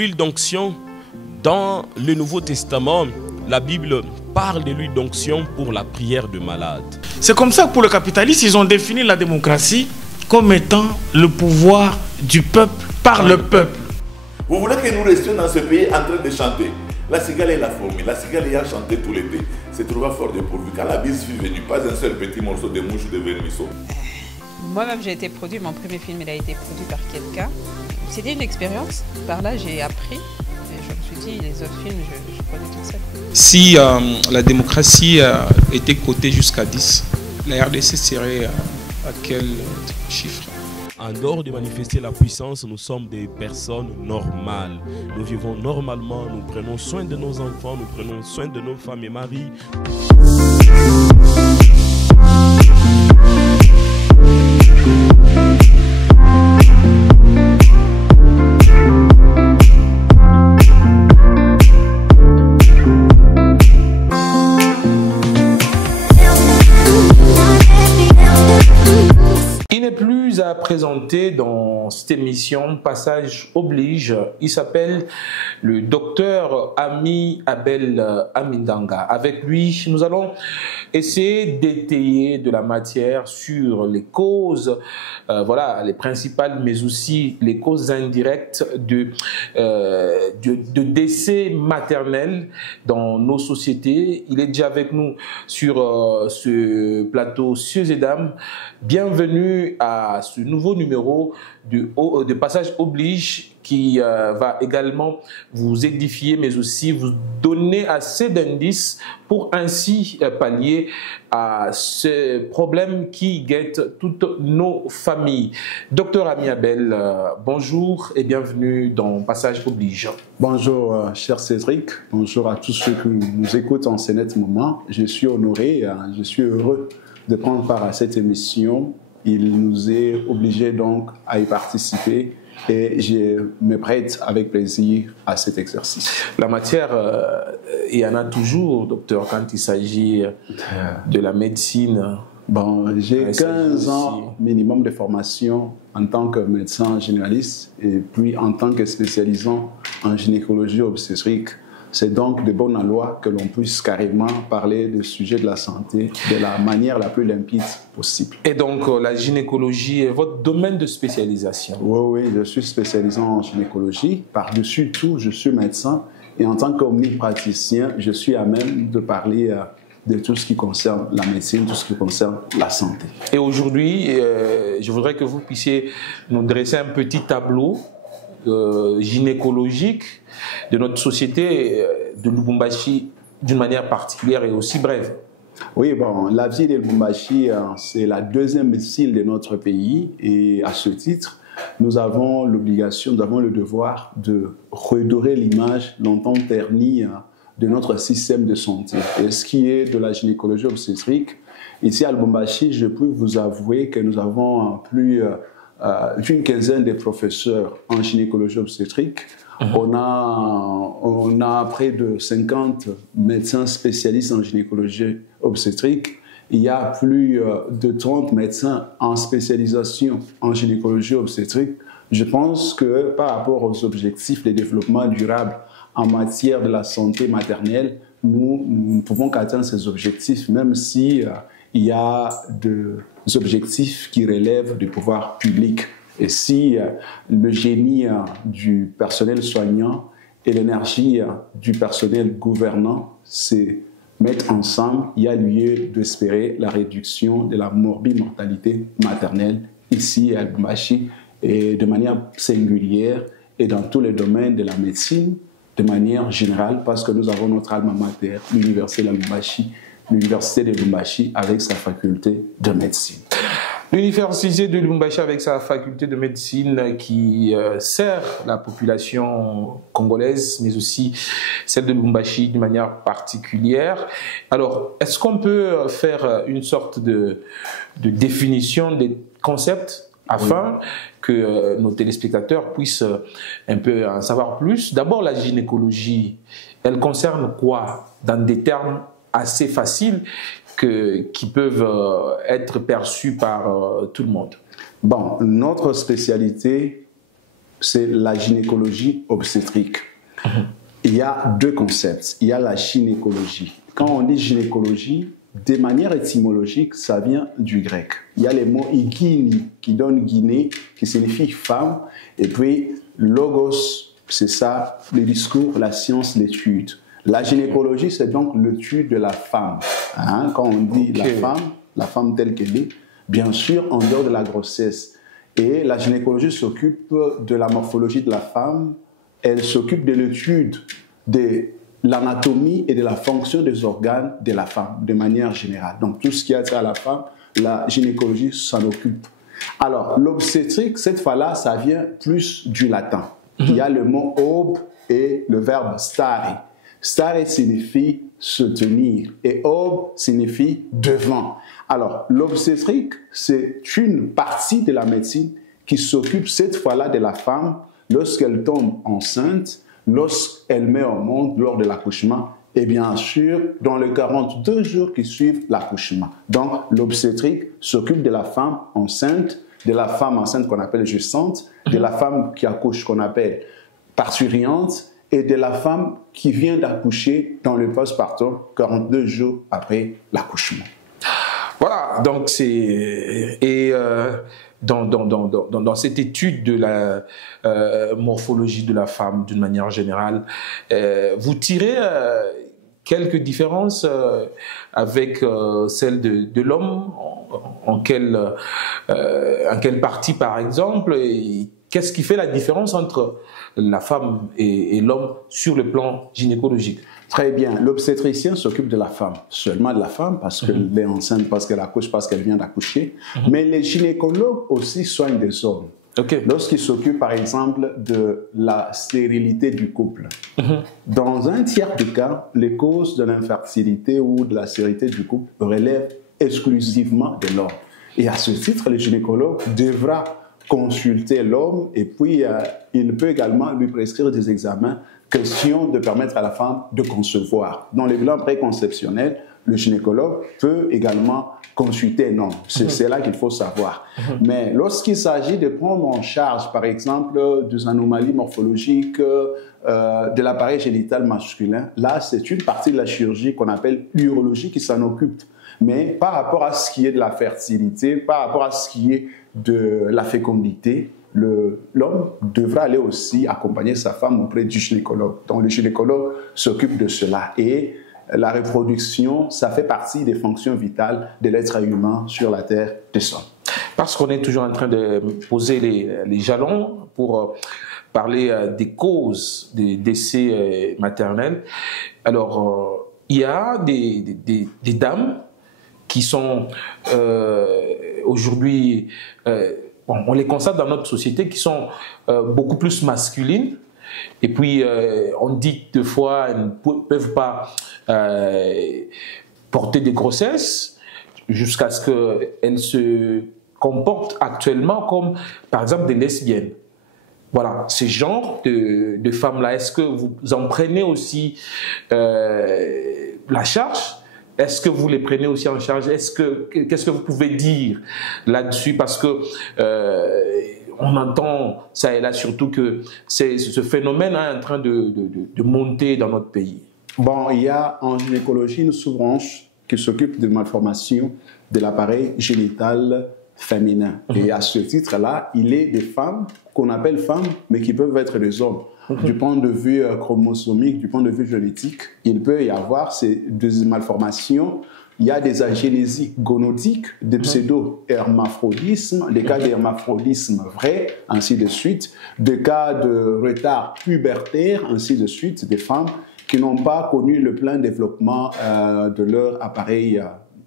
L'huile d'onction, dans le Nouveau Testament, la Bible parle de l'huile d'onction pour la prière de malades. C'est comme ça que pour le capitalisme, ils ont défini la démocratie comme étant le pouvoir du peuple par le peuple. Vous voulez que nous restions dans ce pays en train de chanter? La cigale et la fourmi, la cigale ayant chanté tout l'été, se trouva fort dépourvu. Quand la bise fut venue, pas un seul petit morceau de mouche ou de vermisseau. Moi-même, j'ai été produit, mon premier film, il a été produit par quelqu'un. C'était une expérience. Par là, j'ai appris. Et je me suis dit, les autres films, je produis toute seule. Si la démocratie était cotée jusqu'à 10, la RDC serait à quel chiffre? En dehors de manifester la puissance, nous sommes des personnes normales. Nous vivons normalement, nous prenons soin de nos enfants, nous prenons soin de nos femmes et maris. Il n'est plus à présenter dans cette émission, Passage oblige. Il s'appelle le docteur Ami Abel Amindanga. Avec lui, nous allons essayer d'étayer de la matière sur les causes, voilà, les principales, mais aussi les causes indirectes de décès maternels dans nos sociétés. Il est déjà avec nous sur ce plateau Cieux et Dames. Bienvenue à ce nouveau numéro de Passage oblige qui va également vous édifier mais aussi vous donner assez d'indices pour ainsi pallier à ce problème qui guette toutes nos familles. Docteur Ami Abel, bonjour et bienvenue dans Passage oblige. Bonjour cher Cédric, bonjour à tous ceux qui nous écoutent en ce net moment. Je suis honoré, je suis heureux de prendre part à cette émission. Il nous est obligé donc à y participer et je me prête avec plaisir à cet exercice. La matière, il y en a toujours, docteur, quand il s'agit de la médecine. Bon, j'ai 15 ans minimum de formation en tant que médecin généraliste et puis en tant que spécialisant en gynécologie obstétrique. C'est donc de bonne loi que l'on puisse carrément parler du sujet de la santé de la manière la plus limpide possible. Et donc, la gynécologie est votre domaine de spécialisation? Oui, je suis spécialisant en gynécologie. Par-dessus tout, je suis médecin et en tant qu'omnipraticien, je suis à même de parler de tout ce qui concerne la médecine, tout ce qui concerne la santé. Et aujourd'hui, je voudrais que vous puissiez nous dresser un petit tableau gynécologique de notre société de Lubumbashi d'une manière particulière et aussi brève. Oui, bon, la ville de Lubumbashi, c'est la deuxième ville de notre pays et à ce titre, nous avons l'obligation, nous avons le devoir de redorer l'image longtemps ternie de notre système de santé. Et ce qui est de la gynécologie obstétrique, ici à Lubumbashi, je peux vous avouer que nous avons plus d'une quinzaine de professeurs en gynécologie obstétrique. On a près de 50 médecins spécialistes en gynécologie obstétrique. Il y a plus de 30 médecins en spécialisation en gynécologie obstétrique. Je pense que par rapport aux objectifs de développement durable en matière de la santé maternelle, nous pouvons atteindre ces objectifs, même si il y a des objectifs qui relèvent du pouvoir public. Et si le génie du personnel soignant et l'énergie du personnel gouvernant se mettent ensemble, il y a lieu d'espérer la réduction de la morbimortalité maternelle ici à Lubumbashi et de manière singulière et dans tous les domaines de la médecine de manière générale parce que nous avons notre alma mater, l'université de Lubumbashi, l'université de Lubumbashi avec sa faculté de médecine. L'université de Lubumbashi avec sa faculté de médecine qui sert la population congolaise, mais aussi celle de Lubumbashi d'une manière particulière. Alors, est-ce qu'on peut faire une sorte de définition des concepts afin que nos téléspectateurs puissent un peu en savoir plus? D'abord, la gynécologie, elle concerne quoi dans des termes assez faciles qui peuvent être perçus par tout le monde? Bon, notre spécialité c'est la gynécologie obstétrique. Il y a deux concepts. Il y a la gynécologie. Quand on dit gynécologie, de manière étymologique, ça vient du grec. Il y a les mots igini, qui donne Guinée, qui signifie femme, et puis logos, c'est ça, le discours, la science, l'étude. La gynécologie, c'est donc l'étude de la femme. Hein? Quand on dit la femme telle qu'elle est, bien sûr, en dehors de la grossesse. Et la gynécologie s'occupe de la morphologie de la femme, elle s'occupe de l'étude de l'anatomie et de la fonction des organes de la femme, de manière générale. Donc, tout ce qui a trait à la femme, la gynécologie s'en occupe. Alors, l'obstétrique, cette fois-là, ça vient plus du latin. Il y a le mot ob et le verbe stare. Stare signifie se tenir et ob signifie devant. Alors, l'obstétrique, c'est une partie de la médecine qui s'occupe cette fois-là de la femme lorsqu'elle tombe enceinte, lorsqu'elle met au monde lors de l'accouchement et bien sûr dans les 42 jours qui suivent l'accouchement. Donc, l'obstétrique s'occupe de la femme enceinte qu'on appelle gestante, de la femme qui accouche qu'on appelle parturiente et de la femme qui vient d'accoucher dans le postpartum 42 jours après l'accouchement. Voilà, donc c'est... Dans cette étude de la morphologie de la femme d'une manière générale, vous tirez quelques différences avec celle de l'homme, en quelle partie par exemple, et qu'est-ce qui fait la différence entre la femme et l'homme sur le plan gynécologique? Très bien. L'obstétricien s'occupe de la femme, seulement de la femme, parce qu'elle est enceinte, parce qu'elle accouche, parce qu'elle vient d'accoucher. Mais les gynécologues aussi soignent des hommes. Lorsqu'ils s'occupent, par exemple, de la stérilité du couple. Dans un tiers des cas, les causes de l'infertilité ou de la stérilité du couple relèvent exclusivement de l'homme. Et à ce titre, le gynécologue devra consulter l'homme et puis il peut également lui prescrire des examens, question de permettre à la femme de concevoir. Dans les bilans préconceptionnels, le gynécologue peut également consulter un homme. C'est là qu'il faut savoir. Mais lorsqu'il s'agit de prendre en charge, par exemple, des anomalies morphologiques de l'appareil génital masculin, là, c'est une partie de la chirurgie qu'on appelle l'urologie qui s'en occupe. Mais par rapport à ce qui est de la fertilité, par rapport à ce qui est de la fécondité, l'homme devra aller aussi accompagner sa femme auprès du gynécologue. Donc le gynécologue s'occupe de cela. Et la reproduction, ça fait partie des fonctions vitales de l'être humain sur la terre des hommes. Parce qu'on est toujours en train de poser les jalons pour parler des causes des décès maternels. Alors, il y a des dames qui sont aujourd'hui... on les constate dans notre société qui sont beaucoup plus masculines. Et puis, on dit que des fois, elles ne peuvent pas porter des grossesses jusqu'à ce qu'elles se comportent actuellement comme, par exemple, des lesbiennes. Voilà, ce genre de femmes-là, est-ce que vous en prenez aussi la charge ? Est-ce que vous les prenez aussi en charge? Qu'est-ce que vous pouvez dire là-dessus? Parce que on entend ça et là surtout que ce phénomène est en train de monter dans notre pays. Bon, il y a en gynécologie une sous-branche qui s'occupe de malformations de l'appareil génital féminin. Et à ce titre-là, il est des femmes qu'on appelle femmes, mais qui peuvent être des hommes. Du point de vue chromosomique, du point de vue génétique, il peut y avoir des malformations. Il y a des agénésies gonodiques, des pseudo-hermaphrodismes, des cas d'hermaphrodisme vrai, ainsi de suite, des cas de retard pubertaire, ainsi de suite, des femmes qui n'ont pas connu le plein développement de leur appareil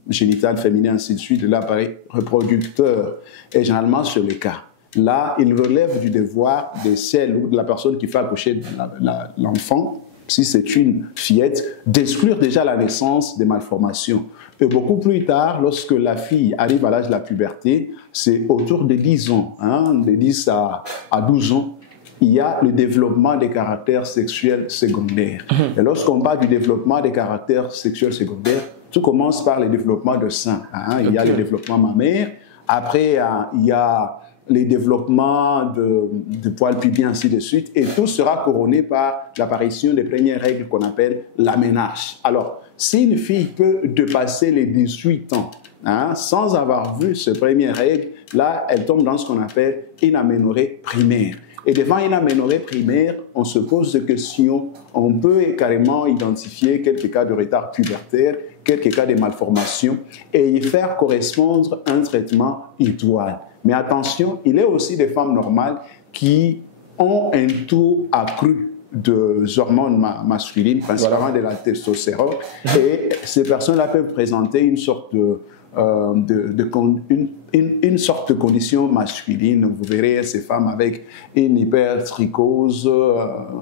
génital féminin, ainsi de suite, de l'appareil reproducteur. Et généralement, sur les cas. Là, il relève du devoir de celle ou de la personne qui fait accoucher l'enfant, si c'est une fillette, d'exclure déjà la naissance des malformations. Et beaucoup plus tard, lorsque la fille arrive à l'âge de la puberté, c'est autour de 10 ans, de 10 à 12 ans, il y a le développement des caractères sexuels secondaires. Et lorsqu'on parle du développement des caractères sexuels secondaires, tout commence par le développement de sein. Il y a le développement mammaire, après il y a les développements de poils pubiens, ainsi de suite, et tout sera couronné par l'apparition des premières règles qu'on appelle l'aménage. Alors, si une fille peut dépasser les 18 ans, sans avoir vu ces premières règles, là, elle tombe dans ce qu'on appelle une aménorrhée primaire. Et devant une aménorrhée primaire, on se pose des questions. On peut carrément identifier quelques cas de retard pubertaire, quelques cas de malformation, et y faire correspondre un traitement idoine. Mais attention, il y a aussi des femmes normales qui ont un taux accru de hormones masculines, principalement de la testostérone, et ces personnes-là peuvent présenter une sorte une sorte de condition masculine. Vous verrez ces femmes avec une hypertrichose,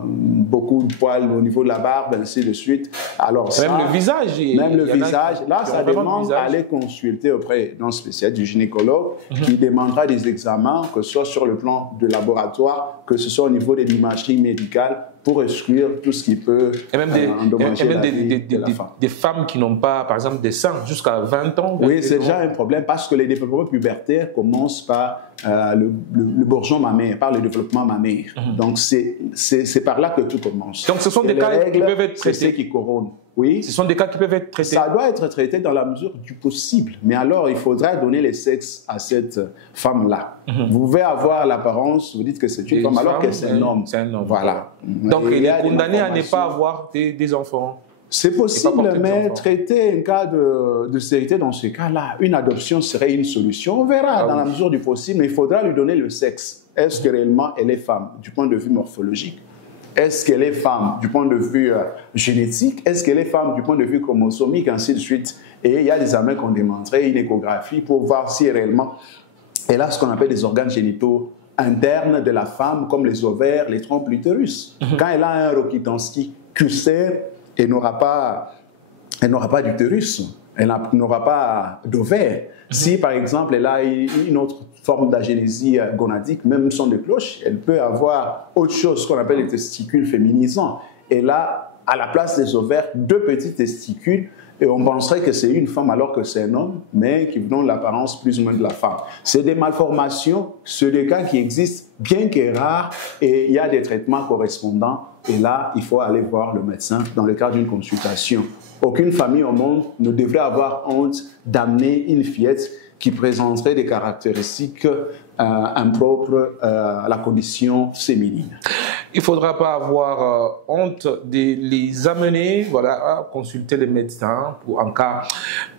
beaucoup de poils au niveau de la barbe, ainsi de suite. Alors ça, même le visage. Même le visage. Là, ça demande d'aller consulter auprès d'un spécialiste, du gynécologue, qui demandera des examens, que ce soit sur le plan de laboratoire, que ce soit au niveau de l'imagerie médicale, pour exclure tout ce qui peut endommager la vie de la femme. Des femmes qui n'ont pas, par exemple, des seins jusqu'à 20 ans. Oui, c'est déjà un problème parce que les développements pubertaires commencent par le bourgeon mammaire, par le développement mammaire. Donc, c'est par là que tout commence. Donc, ce sont des cas qui peuvent être traités. C'est ce qui couronne. Oui. Ce sont des cas qui peuvent être traités. Ça doit être traité dans la mesure du possible. Mais alors, il faudra donner le sexe à cette femme-là. Vous pouvez avoir l'apparence, vous dites que c'est une femme, alors que c'est un homme. C'est un homme. Voilà. Donc, il est condamné à ne pas avoir des enfants. C'est possible, mais traiter un cas de stérilité dans ce cas-là, une adoption serait une solution. On verra dans la mesure du possible, mais il faudra lui donner le sexe. Est-ce que réellement elle est femme du point de vue morphologique? Est-ce qu'elle est femme du point de vue génétique? Est-ce qu'elle est femme du point de vue chromosomique, ainsi de suite? Et il y a des examens qu'on démontrait, une échographie, pour voir si réellement elle a ce qu'on appelle des organes génitaux internes de la femme, comme les ovaires, les trompes, l'utérus. Quand elle a un Rokitansky QCR, elle n'aura pas d'utérus, elle n'aura pas d'ovaire. Si, par exemple, elle a une autre forme d'agénésie gonadique, même son de cloche, elle peut avoir autre chose qu'on appelle les testicules féminisants. Et là, à la place des ovaires, 2 petits testicules, et on penserait que c'est une femme alors que c'est un homme, mais qui donnent l'apparence plus ou moins de la femme. C'est des malformations, c'est des cas qui existent, bien que rares, et il y a des traitements correspondants. Et là, il faut aller voir le médecin dans le cadre d'une consultation. Aucune famille au monde ne devrait avoir honte d'amener une fillette qui présenterait des caractéristiques impropres à la condition féminine. Il ne faudra pas avoir honte de les amener à consulter les médecins en cas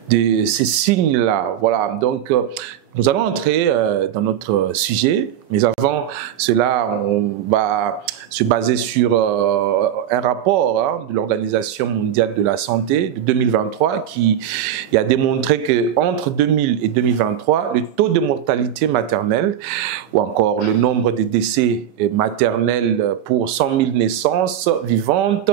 de ces signes-là. Voilà, donc nous allons entrer dans notre sujet, mais avant cela, on va se baser sur un rapport de l'Organisation mondiale de la santé de 2023 qui a démontré qu'entre 2000 et 2023, le taux de mortalité maternelle ou encore le nombre de décès maternels pour 100 000 naissances vivantes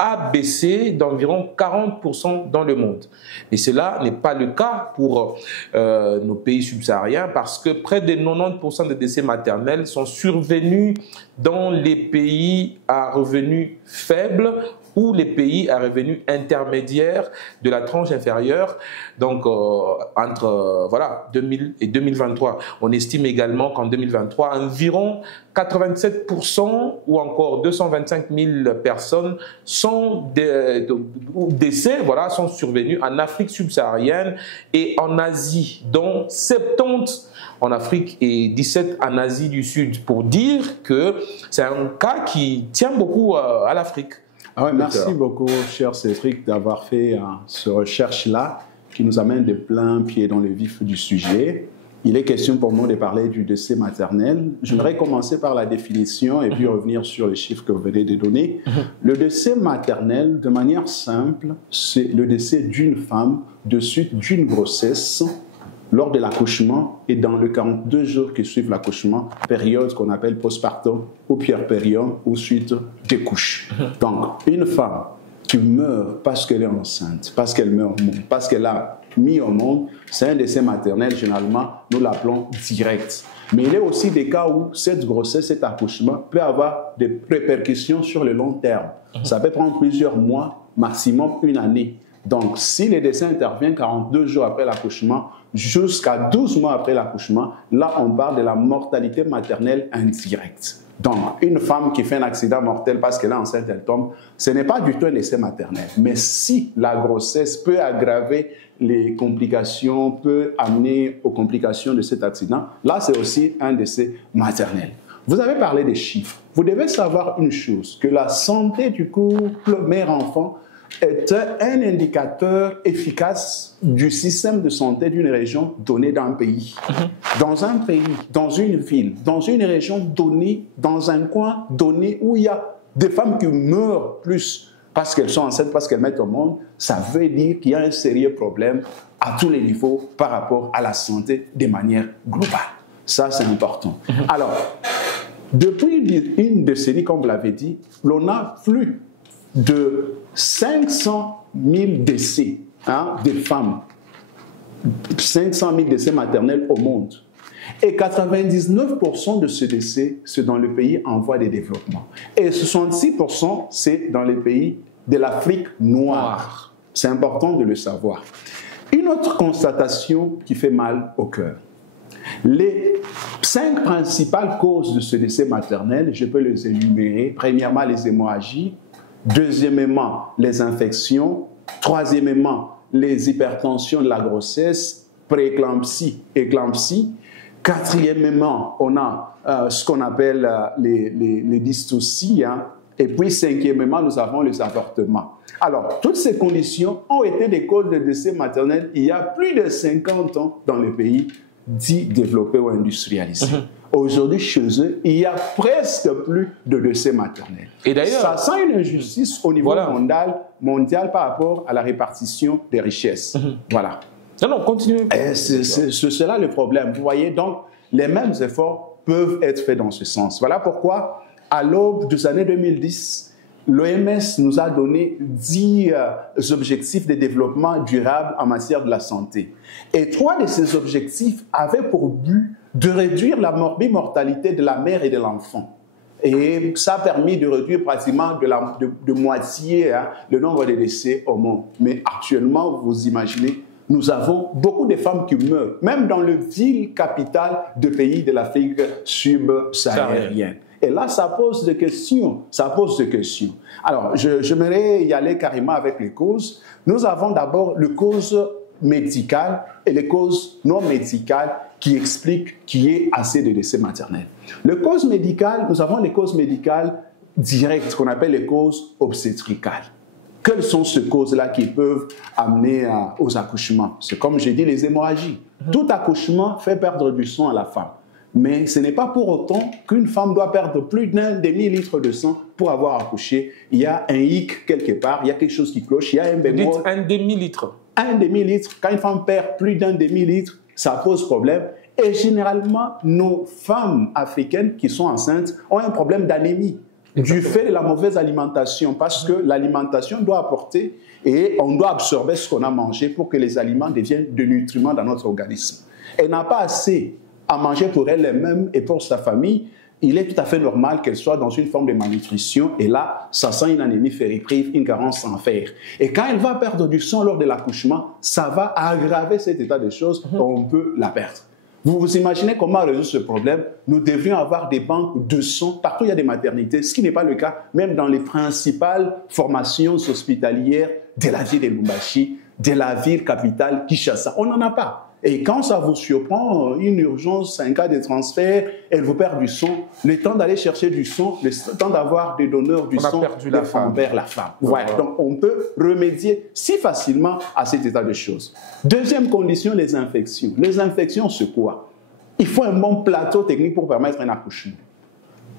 a baissé d'environ 40% dans le monde. Et cela n'est pas le cas pour nos pays subsahariens parce que près de 90% des décès maternels sont survenus dans les pays à revenus faibles ou les pays à revenus intermédiaires de la tranche inférieure, donc entre 2000 et 2023. On estime également qu'en 2023, environ 87% ou encore 225 000 personnes sont décès sont survenus en Afrique subsaharienne et en Asie, dont 70 en Afrique et 17 en Asie du Sud, pour dire que c'est un cas qui tient beaucoup à l'Afrique. Ah ouais, merci beaucoup, cher Cédric, d'avoir fait cette recherche-là qui nous amène de plein pied dans le vif du sujet. Il est question pour moi de parler du décès maternel. Je voudrais commencer par la définition et puis revenir sur les chiffres que vous venez de donner. Le décès maternel, de manière simple, c'est le décès d'une femme de suite d'une grossesse lors de l'accouchement et dans les 42 jours qui suivent l'accouchement, période qu'on appelle postpartum ou puerpérium ou suite des couches. Donc, une femme qui meurt parce qu'elle est enceinte, parce qu'elle meurt au monde, parce qu'elle a mis au monde, c'est un décès maternel, généralement, nous l'appelons direct. Mais il y a aussi des cas où cette grossesse, cet accouchement peut avoir des répercussions sur le long terme. Ça peut prendre plusieurs mois, maximum une année. Donc, si le décès intervient 42 jours après l'accouchement, jusqu'à 12 mois après l'accouchement, là, on parle de la mortalité maternelle indirecte. Donc, une femme qui fait un accident mortel parce qu'elle est enceinte, elle tombe, ce n'est pas du tout un décès maternel. Mais si la grossesse peut aggraver les complications, peut amener aux complications de cet accident, là, c'est aussi un décès maternel. Vous avez parlé des chiffres. Vous devez savoir une chose, que la santé du couple mère-enfant est un indicateur efficace du système de santé d'une région donnée dans un pays. Dans un pays, dans une ville, dans une région donnée, dans un coin donné où il y a des femmes qui meurent plus parce qu'elles sont enceintes, parce qu'elles mettent au monde, ça veut dire qu'il y a un sérieux problème à tous les niveaux par rapport à la santé de manière globale. Ça, c'est important. Alors, depuis une décennie, comme vous l'avez dit, l'on a plus de 500 000 décès de femmes, 500 000 décès maternels au monde. Et 99% de ces décès, c'est dans le pays en voie de développement. Et 66%, c'est dans les pays de l'Afrique noire. C'est important de le savoir. Une autre constatation qui fait mal au cœur. Les 5 principales causes de ce décès maternel, je peux les énumérer. Premièrement, les hémorragies. Deuxièmement, les infections. Troisièmement, les hypertensions de la grossesse, prééclampsie, éclampsie. Quatrièmement, on a ce qu'on appelle les dystocies. Et puis, cinquièmement, nous avons les avortements. Alors, toutes ces conditions ont été des causes de décès maternels il y a plus de 50 ans dans les pays dits développés ou industrialisés. Aujourd'hui, chez eux, il y a presque plus de décès maternels. Et d'ailleurs, ça sent une injustice au niveau mondial par rapport à la répartition des richesses. Voilà. Non, continuez. C'est cela le problème. Vous voyez, donc, les mêmes efforts peuvent être faits dans ce sens. Voilà pourquoi, à l'aube des années 2010, l'OMS nous a donné 10 objectifs de développement durable en matière de la santé. Et 3 de ces objectifs avaient pour but de réduire la mortalité de la mère et de l'enfant. Et ça a permis de réduire pratiquement de moitié le nombre de décès au monde. Mais actuellement, vous imaginez, nous avons beaucoup de femmes qui meurent, même dans les villes capitales de pays de l'Afrique subsaharienne. Et là, ça pose des questions. Alors, j'aimerais y aller carrément avec les causes. Nous avons d'abord les causes médicales et les causes non médicales qui expliquent qu'il y ait assez de décès maternels. Les causes médicales, nous avons les causes médicales directes, qu'on appelle les causes obstétricales. Quelles sont ces causes-là qui peuvent amener aux accouchements? C'est comme j'ai dit, les hémorragies. Tout accouchement fait perdre du sang à la femme. Mais ce n'est pas pour autant qu'une femme doit perdre plus d'un demi-litre de sang pour avoir accouché. Il y a un hic quelque part, il y a quelque chose qui cloche, il y a un bémol. Vous dites un demi-litre. Un demi-litre, quand une femme perd plus d'un demi-litre, ça pose problème. Et généralement, nos femmes africaines qui sont enceintes ont un problème d'anémie du fait de la mauvaise alimentation, parce que l'alimentation doit apporter et on doit absorber ce qu'on a mangé pour que les aliments deviennent de nutriments dans notre organisme. Elle n'a pas assez à manger pour elle-même et pour sa famille. Il est tout à fait normal qu'elle soit dans une forme de malnutrition et là, ça sent une anémie ferriprive, une carence en fer. Et quand elle va perdre du sang lors de l'accouchement, ça va aggraver cet état de choses, on peut la perdre. Vous vous imaginez comment résoudre ce problème? Nous devrions avoir des banques de sang partout où il y a des maternités, ce qui n'est pas le cas, même dans les principales formations hospitalières de la ville de Lubumbashi, de la ville capitale Kinshasa. On n'en a pas. Et quand ça vous surprend, une urgence, un cas de transfert, elle vous perd du sang, le temps d'aller chercher du sang, le temps d'avoir des donneurs du sang, on perd la femme. Voilà. Donc on peut remédier si facilement à cet état de choses. Deuxième condition, les infections. Les infections, c'est quoi? Il faut un bon plateau technique pour permettre un accouchement.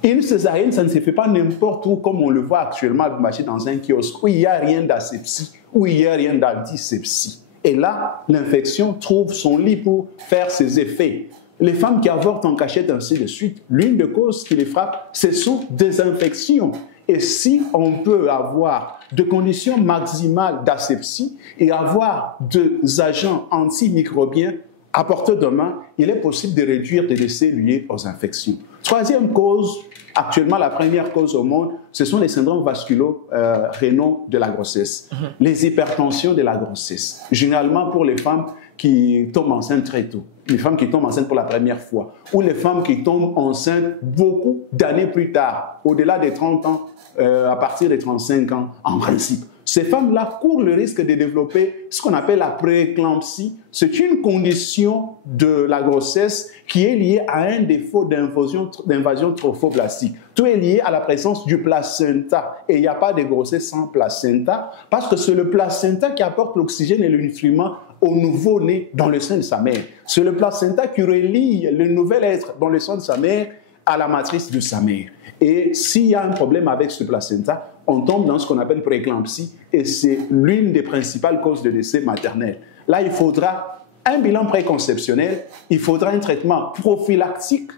Une césarienne, ça ne se fait pas n'importe où, comme on le voit actuellement dans un kiosque, où il n'y a rien d'asepsie, où il n'y a rien d'antisepsie. Et là, l'infection trouve son lit pour faire ses effets. Les femmes qui avortent en cachette, ainsi de suite, l'une des causes qui les frappe, ce sont des infections. Et si on peut avoir des conditions maximales d'asepsie et avoir des agents antimicrobiens, à portée de main, il est possible de réduire des décès liés aux infections. Troisième cause, actuellement la première cause au monde, ce sont les syndromes vasculo-rénaux de la grossesse, les hypertensions de la grossesse, généralement pour les femmes qui tombent enceintes très tôt, les femmes qui tombent enceintes pour la première fois, ou les femmes qui tombent enceintes beaucoup d'années plus tard, au-delà des 30 ans, à partir des 35 ans en principe. Ces femmes-là courent le risque de développer ce qu'on appelle la prééclampsie. C'est une condition de la grossesse qui est liée à un défaut d'invasion trophoblastique. Tout est lié à la présence du placenta. Et il n'y a pas de grossesse sans placenta parce que c'est le placenta qui apporte l'oxygène et le nutriment au nouveau-né dans le sein de sa mère. C'est le placenta qui relie le nouvel être dans le sein de sa mère à la matrice de sa mère. Et s'il y a un problème avec ce placenta, on tombe dans ce qu'on appelle prééclampsie et c'est l'une des principales causes de décès maternel. Là, il faudra un bilan préconceptionnel, il faudra un traitement prophylactique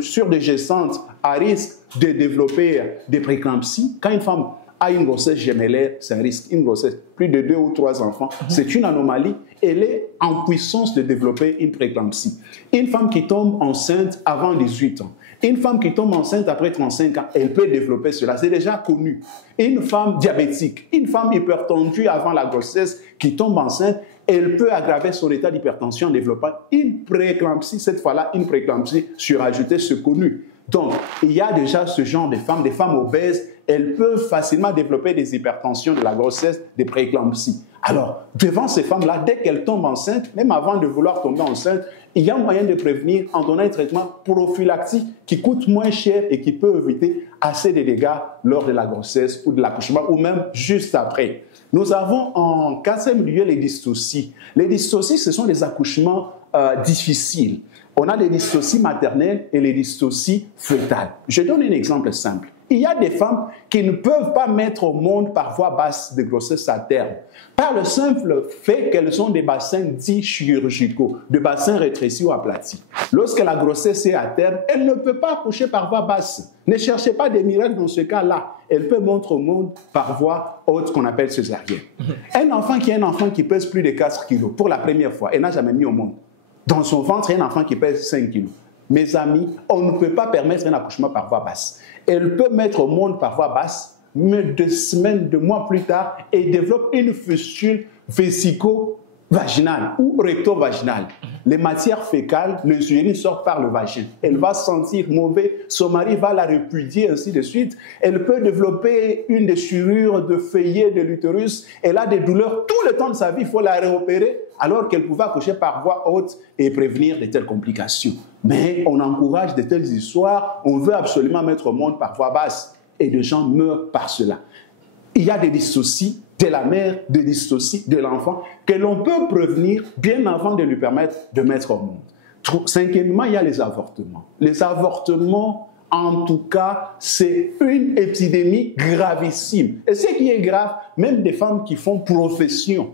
sur des gestantes à risque de développer des prééclampsies. Quand une femme a une grossesse gémellaire, c'est un risque. Une grossesse, plus de 2 ou 3 enfants, c'est une anomalie. Elle est en puissance de développer une prééclampsie. Une femme qui tombe enceinte avant 18 ans, une femme qui tombe enceinte après 35 ans, elle peut développer cela. C'est déjà connu. Une femme diabétique, une femme hypertendue avant la grossesse qui tombe enceinte, elle peut aggraver son état d'hypertension en développant une prééclampsie. Cette fois-là, une prééclampsie surajoutée, c'est connu. Donc, il y a déjà ce genre de femmes, des femmes obèses, elles peuvent facilement développer des hypertensions de la grossesse, des prééclampsies. Alors, devant ces femmes-là, dès qu'elles tombent enceintes, même avant de vouloir tomber enceinte, il y a moyen de prévenir en donnant un traitement prophylactique qui coûte moins cher et qui peut éviter assez de dégâts lors de la grossesse ou de l'accouchement ou même juste après. Nous avons en 4e lieu les dystocies. Les dystocies, ce sont des accouchements difficiles. On a les dystocies maternelles et les dystocies fœtales. Je donne un exemple simple. Il y a des femmes qui ne peuvent pas mettre au monde par voie basse de grossesse à terme, par le simple fait qu'elles ont des bassins dits chirurgicaux, des bassins rétrécis ou aplatis. Lorsque la grossesse est à terme, elle ne peut pas accoucher par voie basse. Ne cherchez pas des miracles dans ce cas-là. Elle peut mettre au monde par voie haute qu'on appelle césarienne. Un enfant qui pèse plus de 4 kilos pour la première fois, elle n'a jamais mis au monde. Dans son ventre, il y a un enfant qui pèse 5 kilos. Mes amis, on ne peut pas permettre un accouchement par voie basse. Elle peut mettre au monde par voie basse, mais 2 semaines, 2 mois plus tard, elle développe une fistule vésico-vaginale ou recto-vaginale. Les matières fécales, les urines sortent par le vagin. Elle va sentir mauvais, son mari va la répudier, ainsi de suite. Elle peut développer une déchirure de feuillet de l'utérus. Elle a des douleurs tout le temps de sa vie, il faut la réopérer, alors qu'elle pouvait accoucher par voie haute et prévenir de telles complications. Mais on encourage de telles histoires, on veut absolument mettre au monde par voie basse et des gens meurent par cela. Il y a des dystocies de la mère, des dystocies de l'enfant que l'on peut prévenir bien avant de lui permettre de mettre au monde. 5e, il y a les avortements. Les avortements, en tout cas, c'est une épidémie gravissime. Et ce qui est grave, même des femmes qui font profession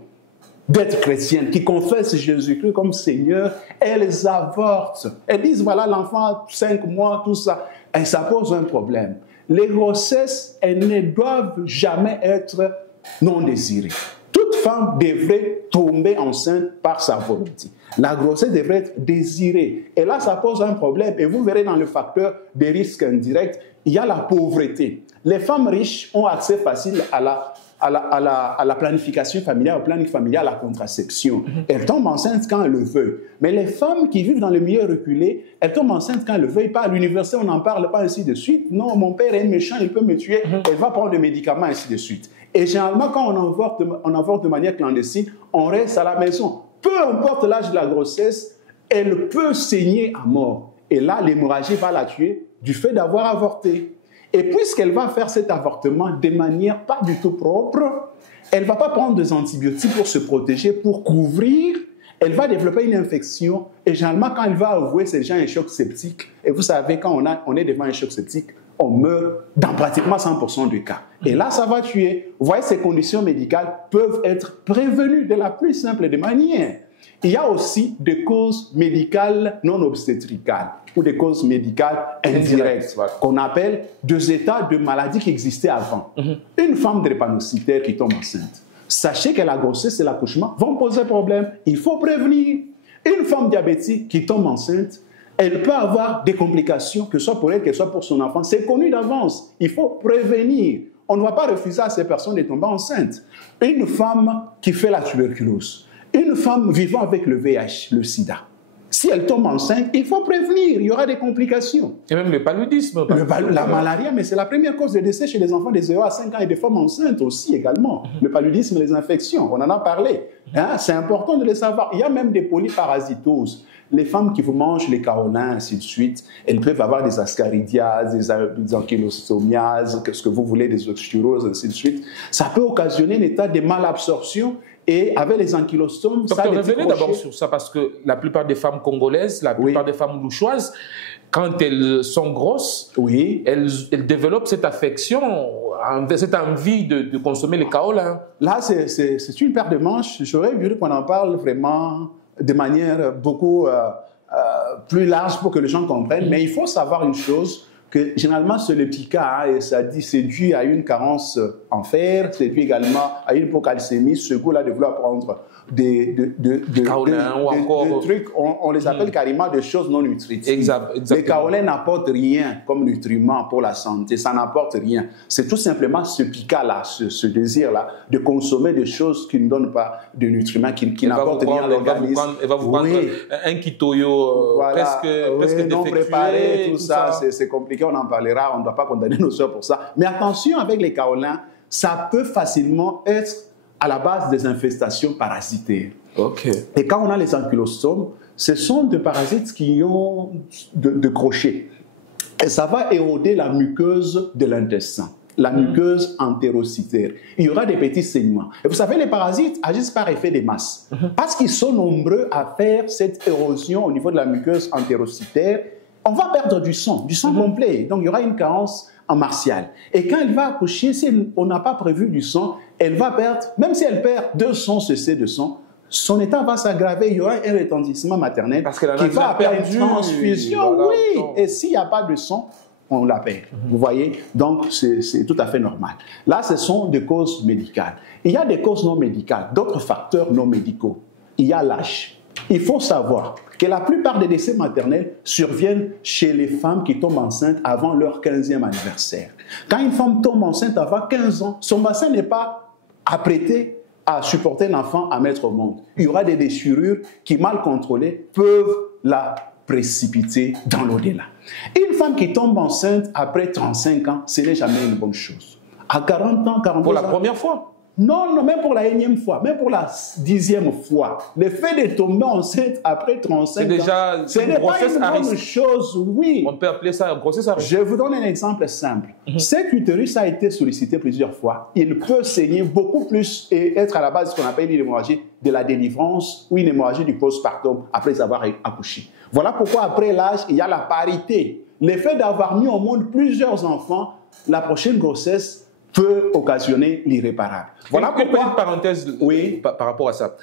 d'être chrétiennes, qui confessent Jésus-Christ comme Seigneur, elles avortent. Elles disent, voilà, l'enfant a 5 mois, tout ça. Et ça pose un problème. Les grossesses, elles ne doivent jamais être non désirées. Toute femme devrait tomber enceinte par sa volonté. La grossesse devrait être désirée. Et là, ça pose un problème. Et vous verrez dans le facteur des risques indirects, il y a la pauvreté. Les femmes riches ont accès facile à la planification familiale, au planning familial, à la contraception. Elles tombent enceintes quand elles le veulent. Mais les femmes qui vivent dans le milieu reculé, elles tombent enceintes quand elles le veulent. Pas à l'université, on n'en parle pas, ainsi de suite. Non, mon père est méchant, il peut me tuer. Elle va prendre des médicaments, ainsi de suite. Et généralement, quand on avorte de manière clandestine, on reste à la maison. Peu importe l'âge de la grossesse, elle peut saigner à mort. Et là, l'hémorragie va la tuer du fait d'avoir avorté. Et puisqu'elle va faire cet avortement de manière pas du tout propre, elle ne va pas prendre des antibiotiques pour se protéger, pour couvrir. Elle va développer une infection. Et généralement, quand elle va avouer, c'est déjà un choc septique. Et vous savez, quand on est devant un choc septique, on meurt dans pratiquement 100% des cas. Et là, ça va tuer. Vous voyez, ces conditions médicales peuvent être prévenues de la plus simple des manières. Il y a aussi des causes médicales non obstétricales ou des causes médicales indirectes, qu'on appelle des états de maladie qui existaient avant. Une femme drépanocytaire qui tombe enceinte, sachez que la grossesse et l'accouchement vont poser problème. Il faut prévenir. Une femme diabétique qui tombe enceinte, elle peut avoir des complications, que ce soit pour elle, que ce soit pour son enfant. C'est connu d'avance. Il faut prévenir. On ne va pas refuser à ces personnes de tomber enceintes. Une femme qui fait la tuberculose, une femme vivant avec le VIH, le sida, si elle tombe enceinte, il faut prévenir, il y aura des complications. Et même le paludisme. La malaria, mais c'est la première cause de décès chez les enfants de 0 à 5 ans et des femmes enceintes aussi également. Le paludisme, les infections, on en a parlé. Hein, c'est important de le savoir. Il y a même des polyparasitoses. Les femmes qui vous mangent les kaolins, ainsi de suite, elles peuvent avoir des ascaridiases, des ankylostomiases, ce que vous voulez, des oxyroses, ainsi de suite. Ça peut occasionner un état de malabsorption. Et avec les ankylostomes, donc, ça... revenez d'abord sur ça, parce que la plupart des femmes congolaises, la plupart des femmes louchoises, quand elles sont grosses, elles développent cette affection, cette envie de consommer les kaolins. Là, c'est une paire de manches. J'aurais voulu qu'on en parle vraiment de manière beaucoup plus large pour que les gens comprennent. Mais il faut savoir une chose, que généralement c'est le petit cas, et ça dit c'est dû à une carence en fer, c'est dû également à une hypocalcémie, ce goût-là de vouloir prendre des trucs, on les appelle carrément des choses non nutritives. Exactement. Les kaolins n'apportent rien comme nutriment pour la santé, ça n'apporte rien. C'est tout simplement ce pica-là, ce désir-là de consommer des choses qui ne donnent pas de nutriments, qui n'apportent rien à l'organisme. Elle va vous prendre un kitoyo presque non défectué, préparé, tout ça. C'est compliqué, on en parlera, on ne doit pas condamner nos soeurs pour ça. Mais attention avec les kaolins, ça peut facilement être à la base des infestations parasitaires. Et quand on a les ankylostomes, ce sont des parasites qui ont de crochets. Et ça va éroder la muqueuse de l'intestin, la muqueuse entérocytaire. Il y aura des petits saignements. Et vous savez, les parasites agissent par effet de masse. Parce qu'ils sont nombreux à faire cette érosion au niveau de la muqueuse entérocytaire, on va perdre du sang complet. Donc il y aura une carence en martial. Et quand elle va accoucher, si on n'a pas prévu du sang, elle va perdre, même si elle perd 200 cc de sang, son état va s'aggraver, il y aura un retentissement maternel qui va appeler une transfusion. Voilà, et s'il n'y a pas de sang, on la perd. Vous voyez? Donc c'est tout à fait normal. Là, ce sont des causes médicales. Il y a des causes non médicales, d'autres facteurs non médicaux. Il y a l'âge. Il faut savoir que la plupart des décès maternels surviennent chez les femmes qui tombent enceintes avant leur 15e anniversaire. Quand une femme tombe enceinte avant 15 ans, son bassin n'est pas apprêté à supporter l'enfant à mettre au monde. Il y aura des déchirures qui, mal contrôlées, peuvent la précipiter dans l'au-delà. Une femme qui tombe enceinte après 35 ans, ce n'est jamais une bonne chose. À 40 ans, 42 ans... Pour la première fois? Non, même pour la énième fois, même pour la 10e fois. Le fait de tomber enceinte après 35 ans, ce n'est pas une bonne chose, oui. On peut appeler ça une grossesse à risque. Je vous donne un exemple simple. Cet utérus a été sollicité plusieurs fois. Il peut saigner beaucoup plus et être à la base de ce qu'on appelle une hémorragie de la délivrance ou une hémorragie du postpartum après avoir accouché. Voilà pourquoi après l'âge, il y a la parité. Le fait d'avoir mis au monde plusieurs enfants, la prochaine grossesse peut occasionner l'irréparable. Voilà une petite parenthèse par rapport à ça.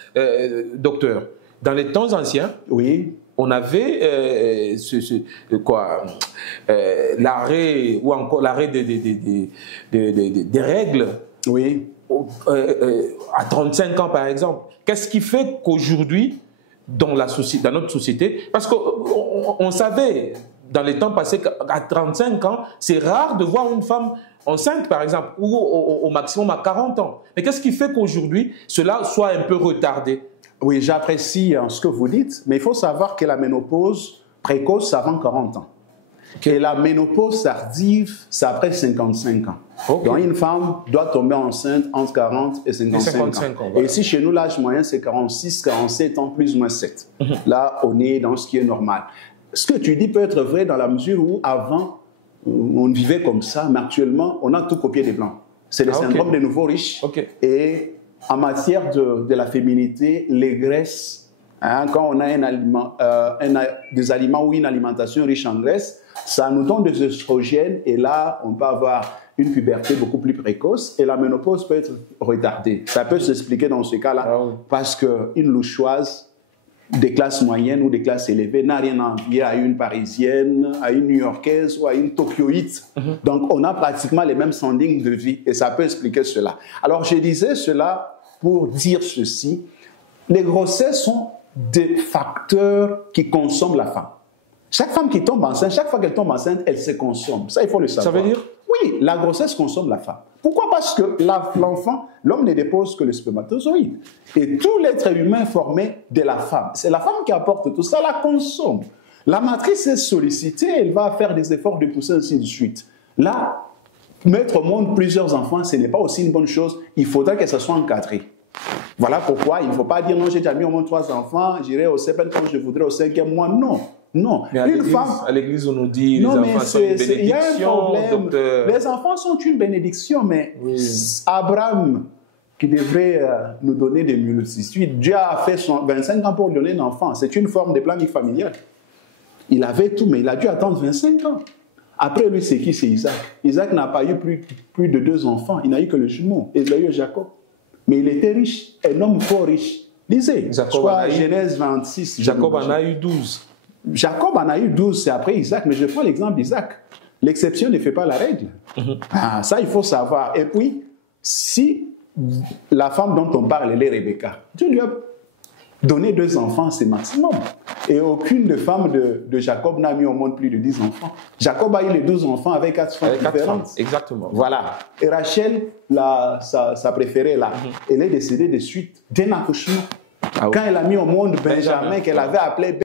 Docteur, dans les temps anciens, on avait l'arrêt ou encore l'arrêt des règles à 35 ans par exemple. Qu'est-ce qui fait qu'aujourd'hui, dans notre société, parce qu'on savait dans les temps passés qu'à 35 ans, c'est rare de voir une femme enceinte, par exemple, ou au maximum à 40 ans. Mais qu'est-ce qui fait qu'aujourd'hui, cela soit un peu retardé? Oui, j'apprécie ce que vous dites, mais il faut savoir que la ménopause précoce, c'est avant 40 ans. Et la ménopause tardive, c'est après 55 ans. Donc, une femme doit tomber enceinte entre 40 et 55 ans. Voilà. Et ici, chez nous, l'âge moyen, c'est 46, 47 ans, plus ou moins 7. Là, on est dans ce qui est normal. Ce que tu dis peut être vrai dans la mesure où, avant, on vivait comme ça, mais actuellement, on a tout copié des Blancs. C'est le syndrome des nouveaux riches. Et en matière de la féminité, les graisses, quand on a des aliments ou une alimentation riche en graisses, ça nous donne des oestrogènes et là, on peut avoir une puberté beaucoup plus précoce et la ménopause peut être retardée. Ça peut s'expliquer dans ce cas-là parce qu'une louchoise des classes moyennes ou des classes élevées n'a rien à envier à une parisienne, à une new-yorkaise ou à une tokyoïte. Donc, on a pratiquement les mêmes standings de vie et ça peut expliquer cela. Alors, je disais cela pour dire ceci. Les grossesses sont des facteurs qui consomment la femme. Chaque femme qui tombe enceinte, chaque fois qu'elle tombe enceinte, elle se consomme. Ça, il faut le savoir. Ça veut dire? Oui, la grossesse consomme la femme. Pourquoi? Parce que l'enfant, l'homme ne dépose que le spermatozoïde. Et tout l'être humain est formé de la femme. C'est la femme qui apporte tout ça, la consomme. La matrice est sollicitée, elle va faire des efforts de pousser, ainsi de suite. Là, mettre au monde plusieurs enfants, ce n'est pas aussi une bonne chose. Il faudra que ça soit encadré. Voilà pourquoi il ne faut pas dire non, j'ai déjà mis au moins 3 enfants, j'irai au 7e quand je voudrais au 5e mois. Non, non. Mais à l'église, on nous dit les enfants sont une bénédiction. Il y a un problème. Docteur. Les enfants sont une bénédiction, mais Abraham, qui devrait nous donner des multitudes, Dieu a fait 25 ans pour lui donner un enfant. C'est une forme de planning familial. Il avait tout, mais il a dû attendre 25 ans. Après lui, c'est qui? C'est Isaac. Isaac n'a pas eu plus de 2 enfants. Il n'a eu que le jumeau. Et il a eu Jacob. Mais il était riche, un homme fort riche. Lisez, Genèse 26. Jacob en a eu 12. Jacob en a eu 12, c'est après Isaac. Mais je prends l'exemple d'Isaac. L'exception ne fait pas la règle. Ça, il faut savoir. Et puis, si la femme dont on parle, elle est Rebecca, Dieu lui a donné 2 enfants, c'est maximum. Et aucune des femmes de Jacob n'a mis au monde plus de 10 enfants. Jacob a eu les 12 enfants avec 4 femmes différentes. Exactement. Voilà. Et Rachel, sa préférée, là, elle est décédée de suite d'un accouchement. Ah oui. Quand elle a mis au monde Benjamin, qu'elle avait appelé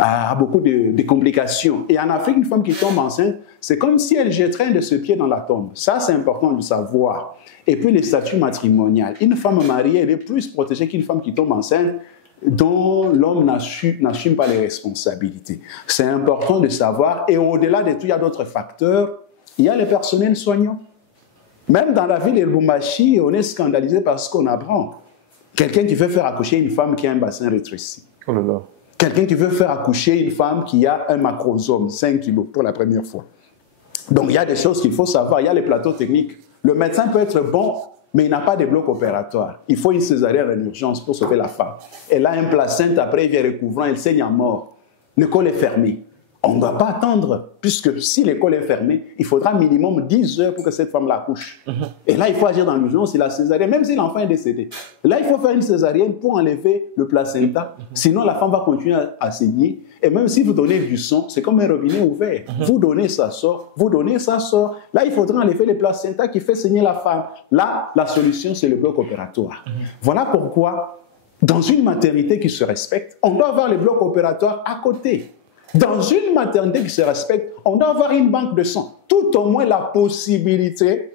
a beaucoup de complications. Et en Afrique, une femme qui tombe enceinte, c'est comme si elle jetterait un de ses pieds dans la tombe. Ça, c'est important de savoir. Et puis, les statuts matrimoniales. Une femme mariée, elle est plus protégée qu'une femme qui tombe enceinte, dont l'homme n'assume pas les responsabilités. C'est important de savoir. Et au-delà de tout, il y a d'autres facteurs. Il y a les personnels soignants. Même dans la ville de Lubumbashi, on est scandalisé parce qu'on apprend. Quelqu'un qui veut faire accoucher une femme qui a un bassin rétréci. Oh là là. Quelqu'un qui veut faire accoucher une femme qui a un macrosome, 5 kilos, pour la première fois. Donc, il y a des choses qu'il faut savoir. Il y a les plateaux techniques. Le médecin peut être bon, mais il n'a pas de bloc opératoire. Il faut une césarienne en urgence pour sauver la femme. Elle a un placenta, après il vient recouvrant, elle saigne à mort. Le col est fermé. On ne doit pas attendre, puisque si l'école est fermée, il faudra minimum 10 heures pour que cette femme l'accouche. Et là, il faut agir dans l'urgence, c'est la césarienne, même si l'enfant est décédé. Là, il faut faire une césarienne pour enlever le placenta, sinon la femme va continuer à saigner. Et même si vous donnez du sang, c'est comme un robinet ouvert. Vous donnez, ça sort, vous donnez, ça sort. Là, il faudra enlever le placenta qui fait saigner la femme. Là, la solution, c'est le bloc opératoire. Voilà pourquoi, dans une maternité qui se respecte, on doit avoir le bloc opératoire à côté. Dans une maternité qui se respecte, on doit avoir une banque de sang. Tout au moins la possibilité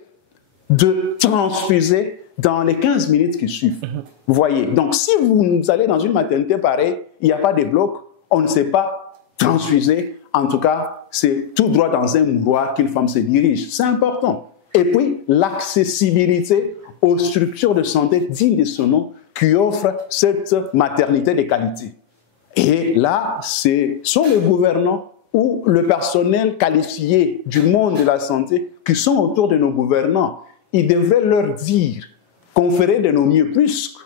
de transfuser dans les 15 minutes qui suivent. Vous voyez. Donc, si vous allez dans une maternité pareille, il n'y a pas de bloc, on ne sait pas transfuser. En tout cas, c'est tout droit dans un mouroir qu'une femme se dirige. C'est important. Et puis, l'accessibilité aux structures de santé dignes de son nom qui offrent cette maternité de qualité. Et là, ce sont les gouvernants ou le personnel qualifié du monde de la santé qui sont autour de nos gouvernants. Ils devraient leur dire, conférer de nos mieux. Plus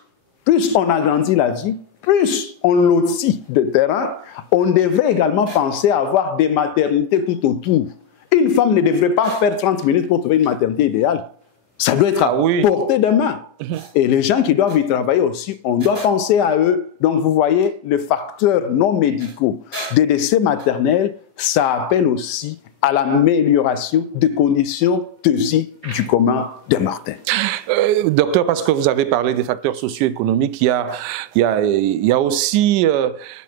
on agrandit la vie, plus on lotit de terrain, on devrait également penser à avoir des maternités tout autour. Une femme ne devrait pas faire 30 minutes pour trouver une maternité idéale. Ça doit être à portée de main. Et les gens qui doivent y travailler aussi, on doit penser à eux. Donc, vous voyez, les facteurs non médicaux des décès maternels, ça appelle aussi à l'amélioration des conditions de vie du commun des mortels. Docteur, parce que vous avez parlé des facteurs socio-économiques, il y a aussi...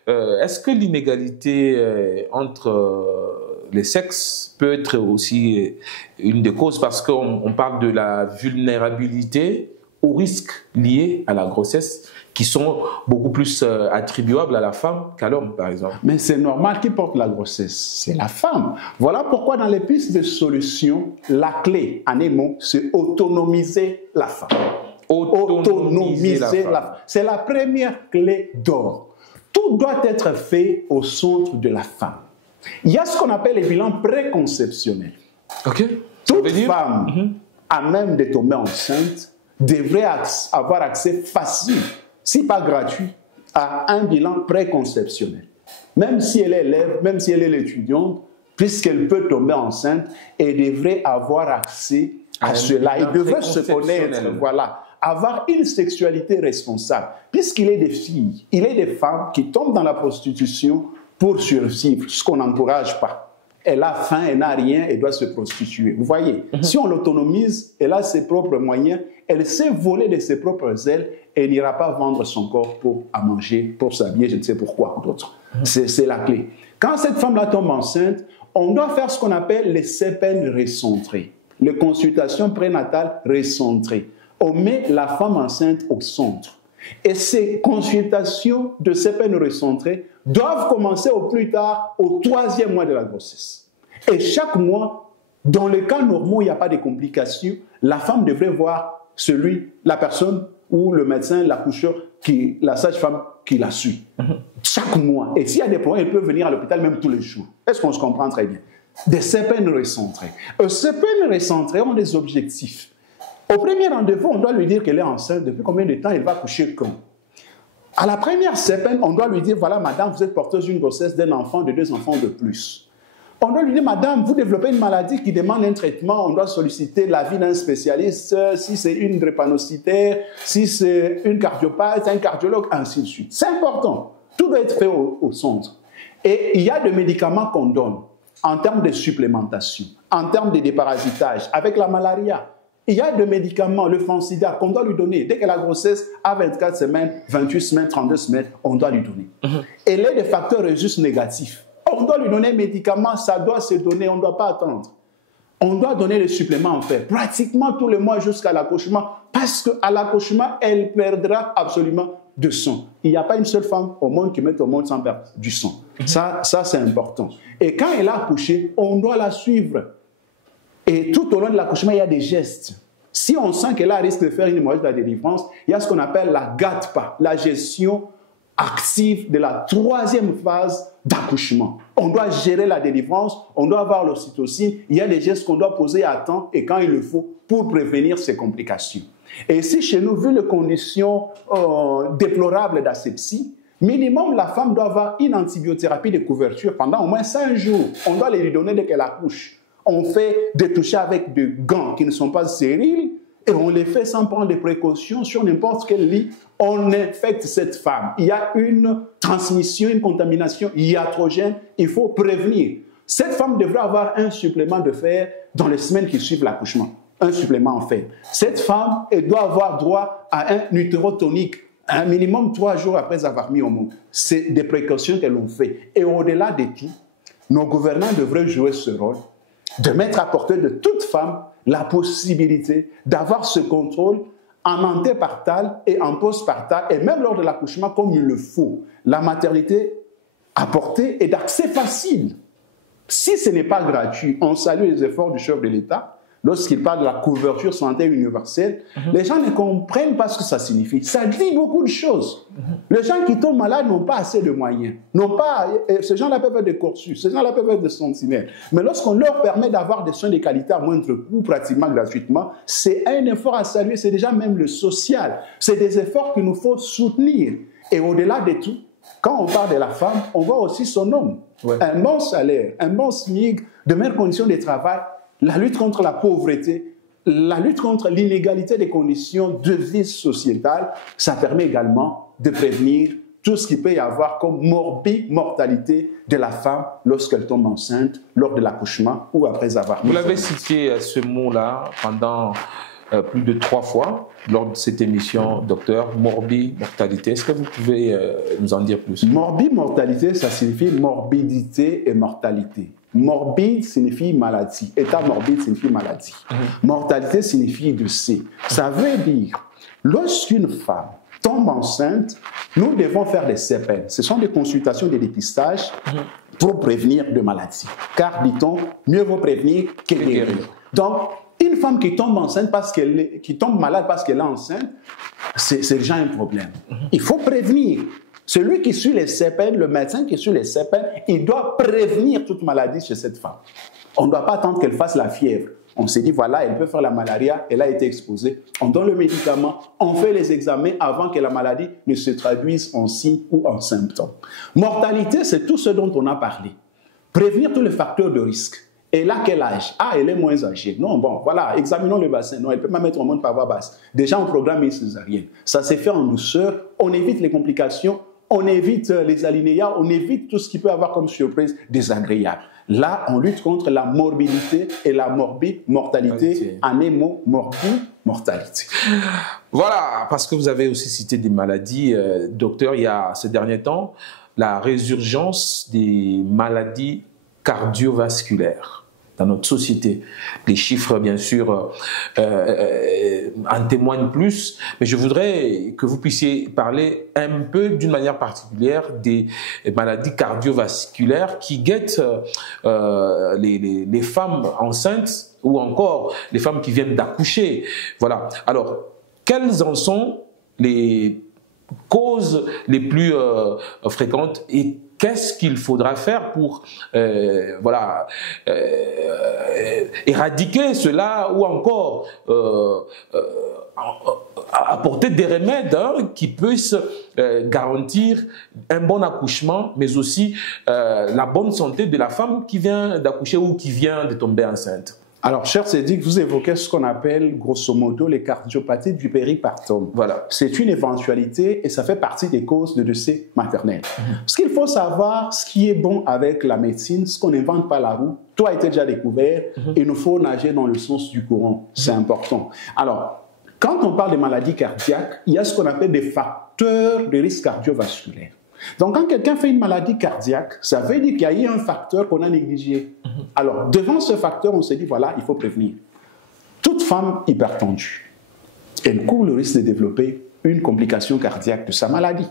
est-ce que l'inégalité entre... les sexes peut être aussi une des causes parce qu'on parle de la vulnérabilité aux risques liés à la grossesse qui sont beaucoup plus attribuables à la femme qu'à l'homme, par exemple. Mais c'est normal qui porte la grossesse, c'est la femme. Voilà pourquoi dans les pistes de solutions, la clé, en un mot, c'est autonomiser la femme. Autonomiser la femme. C'est la première clé d'or. Tout doit être fait au centre de la femme. Il y a ce qu'on appelle les bilans préconceptionnels. Toute femme à même de tomber enceinte devrait avoir accès facile, si pas gratuit, à un bilan préconceptionnel. Même si elle est élève, même si elle est l'étudiante, puisqu'elle peut tomber enceinte, elle devrait avoir accès à cela. Elle devrait se connaître, voilà, avoir une sexualité responsable, puisqu'il est des filles, il est des femmes qui tombent dans la prostitution pour survivre, ce qu'on n'encourage pas. Elle a faim, elle n'a rien, elle doit se prostituer. Vous voyez, si on l'autonomise, elle a ses propres moyens, elle sait voler de ses propres ailes, elle n'ira pas vendre son corps pour à manger, pour s'habiller, je ne sais pourquoi, d'autres. C'est la clé. Quand cette femme-là tombe enceinte, on doit faire ce qu'on appelle les CPN recentrés, les consultations prénatales recentrées. On met la femme enceinte au centre. Et ces consultations de CPN recentrées doivent commencer au plus tard au 3e mois de la grossesse. Et chaque mois, dans les cas normaux, il n'y a pas de complications, la femme devrait voir la personne ou le médecin, l'accoucheur, la sage-femme qui la suit. Chaque mois. Et s'il y a des problèmes, elle peut venir à l'hôpital même tous les jours. Est-ce qu'on se comprend très bien? Des CPN recentrés. Les CPN recentrés ont des objectifs. Au premier rendez-vous, on doit lui dire qu'elle est enceinte. Depuis combien de temps elle va coucher quand? À la première CPN, on doit lui dire, voilà, madame, vous êtes porteuse d'une grossesse d'un enfant, de 2 enfants de plus. On doit lui dire, madame, vous développez une maladie qui demande un traitement, on doit solliciter l'avis d'un spécialiste, si c'est une drépanocytaire, si c'est une cardiopathe, un cardiologue, ainsi de suite. C'est important. Tout doit être fait au centre. Et il y a des médicaments qu'on donne en termes de supplémentation, en termes de déparasitage, avec la malaria. Il y a des médicaments, le Fansida, qu'on doit lui donner. Dès que la grossesse a 24 semaines, 28 semaines, 32 semaines, on doit lui donner. Et là, des facteurs résus négatifs. On doit lui donner un médicament, ça doit se donner, on ne doit pas attendre. On doit donner les suppléments en fer, pratiquement tous les mois jusqu'à l'accouchement, parce qu'à l'accouchement, elle perdra absolument de sang. Il n'y a pas une seule femme au monde qui mette au monde sans perdre du sang. Ça c'est important. Et quand elle a accouché, on doit la suivre. Et tout au long de l'accouchement, il y a des gestes. Si on sent qu'elle a risque de faire une hémorragie de la délivrance, il y a ce qu'on appelle la GATPA, la gestion active de la 3e phase d'accouchement. On doit gérer la délivrance, on doit avoir l'ocytocine, il y a des gestes qu'on doit poser à temps et quand il le faut pour prévenir ces complications. Et ici, chez nous, vu les conditions déplorables d'asepsie, minimum, la femme doit avoir une antibiothérapie de couverture pendant au moins 5 jours. On doit les lui donner dès qu'elle accouche. On fait des touchés avec des gants qui ne sont pas stériles et on les fait sans prendre des précautions sur n'importe quel lit. On infecte cette femme. Il y a une transmission, une contamination iatrogène. Il faut prévenir. Cette femme devrait avoir un supplément de fer dans les semaines qui suivent l'accouchement. Un supplément en fer. Cette femme, elle doit avoir droit à un utérotonique un minimum 3 jours après avoir mis au monde. C'est des précautions qu'elles ont fait. Et au-delà de tout, nos gouvernants devraient jouer ce rôle de mettre à portée de toute femme la possibilité d'avoir ce contrôle en antépartal et en postpartal, et même lors de l'accouchement comme il le faut. La maternité à portée est d'accès facile. Si ce n'est pas gratuit, on salue les efforts du chef de l'État. Lorsqu'il parle de la couverture santé universelle, les gens ne comprennent pas ce que ça signifie. Ça dit beaucoup de choses. Les gens qui tombent malades n'ont pas assez de moyens. Ces gens-là peuvent être des cursus, ces gens-là peuvent être des sentinelles. Mais lorsqu'on leur permet d'avoir des soins de qualité à moindre coût, pratiquement gratuitement, c'est un effort à saluer, c'est déjà même le social. C'est des efforts qu'il nous faut soutenir. Et au-delà de tout, quand on parle de la femme, on voit aussi son homme. Ouais. Un bon salaire, un bon SMIC, de meilleures conditions de travail, la lutte contre la pauvreté, la lutte contre l'inégalité des conditions de vie sociétale, ça permet également de prévenir tout ce qu'il peut y avoir comme mortalité de la femme lorsqu'elle tombe enceinte, lors de l'accouchement ou après avoir... Vous l'avez cité ce mot-là pendant plus de 3 fois lors de cette émission, docteur, mortalité. Est-ce que vous pouvez nous en dire plus? Mortalité, ça signifie morbidité et mortalité. Morbide signifie maladie. État morbide signifie maladie. Mortalité signifie décès. Ça veut dire, lorsqu'une femme tombe enceinte, nous devons faire des CPN. Ce sont des consultations de dépistage pour prévenir de maladies. Car, dit-on, mieux vaut prévenir que guérir. Donc, une femme qui tombe enceinte qui tombe malade parce qu'elle est enceinte, c'est déjà un problème. Il faut prévenir. Celui qui suit les CPN, le médecin qui suit les CPN, il doit prévenir toute maladie chez cette femme. On ne doit pas attendre qu'elle fasse la fièvre. On s'est dit, voilà, elle peut faire la malaria, elle a été exposée. On donne le médicament, on fait les examens avant que la maladie ne se traduise en signes ou en symptômes. Mortalité, c'est tout ce dont on a parlé. Prévenir tous les facteurs de risque. Elle a quel âge? Ah, elle est moins âgée. Non, bon, voilà, examinons le bassin. Non, elle peut pas mettre au monde par voie basse. Déjà, on programme une césarienne. Ça s'est fait en douceur. On évite les complications, on évite les alinéas, on évite tout ce qui peut avoir comme surprise désagréable. Là, on lutte contre la morbidité et la mortalité. Mortalité. Voilà, parce que vous avez aussi cité des maladies, docteur, il y a ces derniers temps, la résurgence des maladies cardiovasculaires dans notre société. Les chiffres, bien sûr, en témoignent plus, mais je voudrais que vous puissiez parler un peu, d'une manière particulière, des maladies cardiovasculaires qui guettent les femmes enceintes ou encore les femmes qui viennent d'accoucher. Voilà. Alors, quelles en sont les causes les plus fréquentes et qu'est-ce qu'il faudra faire pour éradiquer cela ou encore apporter des remèdes qui puissent garantir un bon accouchement, mais aussi la bonne santé de la femme qui vient d'accoucher ou qui vient de tomber enceinte? Alors, cher Cédric, vous évoquez ce qu'on appelle, grosso modo, les cardiopathies du péripartum. Voilà. C'est une éventualité et ça fait partie des causes de décès maternels. Ce qu'il faut savoir, ce qui est bon avec la médecine, ce qu'on n'invente pas la roue, tout a été déjà découvert, il nous faut nager dans le sens du courant. C'est important. Alors, quand on parle de maladies cardiaques, il y a ce qu'on appelle des facteurs de risque cardiovasculaire. Donc, quand quelqu'un fait une maladie cardiaque, ça veut dire qu'il y a eu un facteur qu'on a négligé. Alors, devant ce facteur, on s'est dit, voilà, il faut prévenir. Toute femme hypertendue, elle court le risque de développer une complication cardiaque de sa maladie.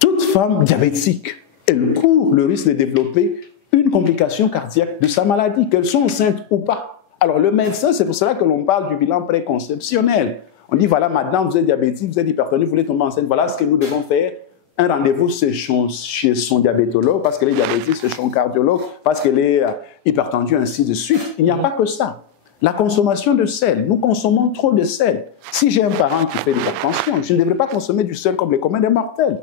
Toute femme diabétique, elle court le risque de développer une complication cardiaque de sa maladie, qu'elle soit enceinte ou pas. Alors, le médecin, c'est pour cela que l'on parle du bilan préconceptionnel. On dit, voilà, madame, vous êtes diabétique, vous êtes hypertendue, vous voulez tomber enceinte, voilà ce que nous devons faire. Un rendez-vous chez son diabétologue, parce qu'elle est diabétique, chez son cardiologue, parce qu'elle est hypertendue, ainsi de suite. Il n'y a pas que ça. La consommation de sel. Nous consommons trop de sel. Si j'ai un parent qui fait de l'hypertension, je ne devrais pas consommer du sel comme les communs des mortels.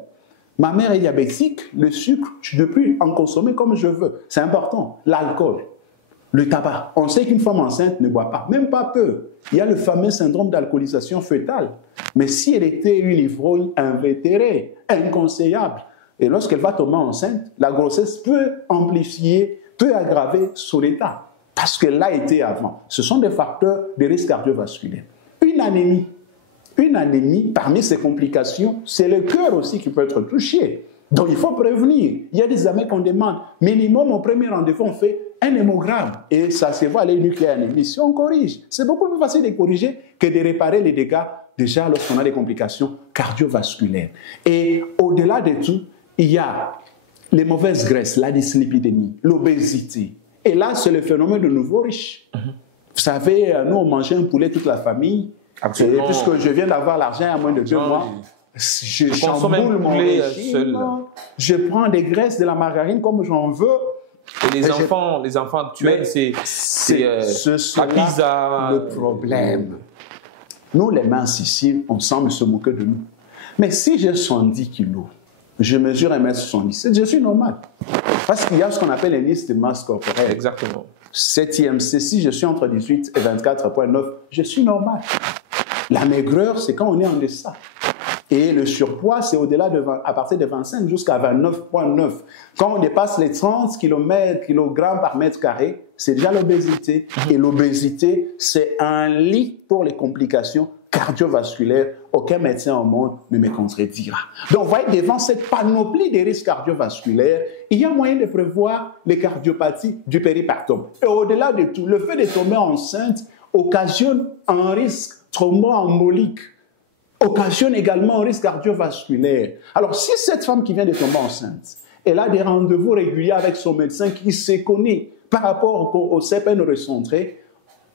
Ma mère est diabétique, le sucre, je ne peux plus en consommer comme je veux. C'est important. L'alcool, le tabac. On sait qu'une femme enceinte ne boit pas, même pas peu. Il y a le fameux syndrome d'alcoolisation fœtale. Mais si elle était une ivrogne invétérée, inconseillable, et lorsqu'elle va tomber enceinte, la grossesse peut amplifier, peut aggraver son état, parce qu'elle l'a été avant. Ce sont des facteurs de risque cardiovasculaire. Une anémie, parmi ces complications, c'est le cœur aussi qui peut être touché. Donc il faut prévenir. Il y a des examens qu'on demande. Minimum, au premier rendez-vous, on fait un hémogramme. Et ça se voit, les nucléaires anémies. Si on corrige, c'est beaucoup plus facile de corriger que de réparer les dégâts déjà lorsqu'on a des complications cardiovasculaires. Et au-delà de tout, il y a les mauvaises graisses, la dyslipidémie, l'obésité. Et là, c'est le phénomène de nouveau riche. Vous savez, nous, on mangeait un poulet toute la famille. Absolument. Et puisque je viens d'avoir l'argent à moins de 2 mois, je chamboule mon régime, je prends des graisses, de la margarine comme j'en veux. Et les enfants actuels, c'est la pizza. Le problème. Nous, les minces ici, on semble se moquer de nous. Mais si j'ai 70 kilos, je mesure 1m77, je suis normal. Parce qu'il y a ce qu'on appelle l'indice de masse corporelle. Exactement. 7e, c'est si je suis entre 18 et 24,9, je suis normal. La maigreur, c'est quand on est en deçà. Et le surpoids, c'est au-delà à partir de 25 jusqu'à 29,9. Quand on dépasse les 30 kg par mètre carré, c'est déjà l'obésité. Et l'obésité, c'est un lit pour les complications cardiovasculaires. Aucun médecin au monde ne me contredira. Donc, vous voyez, devant cette panoplie des risques cardiovasculaires, il y a moyen de prévoir les cardiopathies du péripartum. Et au-delà de tout, le fait de tomber enceinte occasionne un risque thromboembolique, occasionne également un risque cardiovasculaire. Alors, si cette femme qui vient de tomber enceinte, elle a des rendez-vous réguliers avec son médecin qui se connaît par rapport au CPN recentré,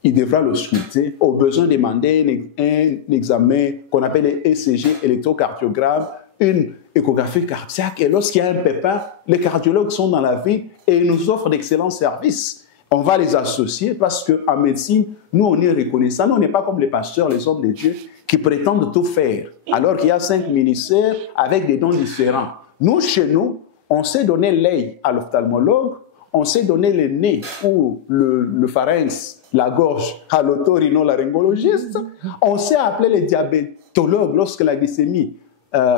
il devra le scruter, au besoin demander un examen qu'on appelle ECG, électrocardiogramme, une échographie cardiaque. Et lorsqu'il y a un pépin, les cardiologues sont dans la ville et ils nous offrent d'excellents services. On va les associer parce qu'en médecine, nous, on est reconnaissants. Nous, on n'est pas comme les pasteurs, les hommes de Dieu, qui prétendent tout faire, alors qu'il y a 5 ministères avec des dons différents. Nous, chez nous, on sait donner l'œil à l'ophtalmologue, on sait donner le nez ou le pharynx, la gorge à l'otorhinolaryngologiste. On sait appeler les diabétologues lorsque la glycémie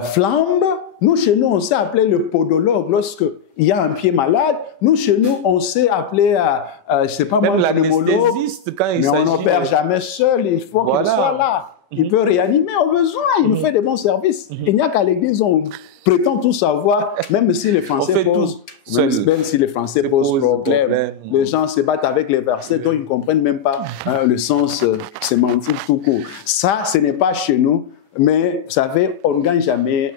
flambe. Nous, chez nous, on sait appeler le podologue lorsque il y a un pied malade. Nous, chez nous, on sait appeler, je ne sais pas même moi, l'anesthésiste quand il mais s'agit... on n'opère jamais seul, il faut qu'il soit là. Il peut réanimer au besoin, il nous fait des bons services. Il n'y a qu'à l'église, on prétend tout savoir, même si les Français posent problème. Les gens se battent avec les versets dont ils ne comprennent même pas le sens sémantique tout court. Ça, ce n'est pas chez nous. Mais vous savez, on ne gagne jamais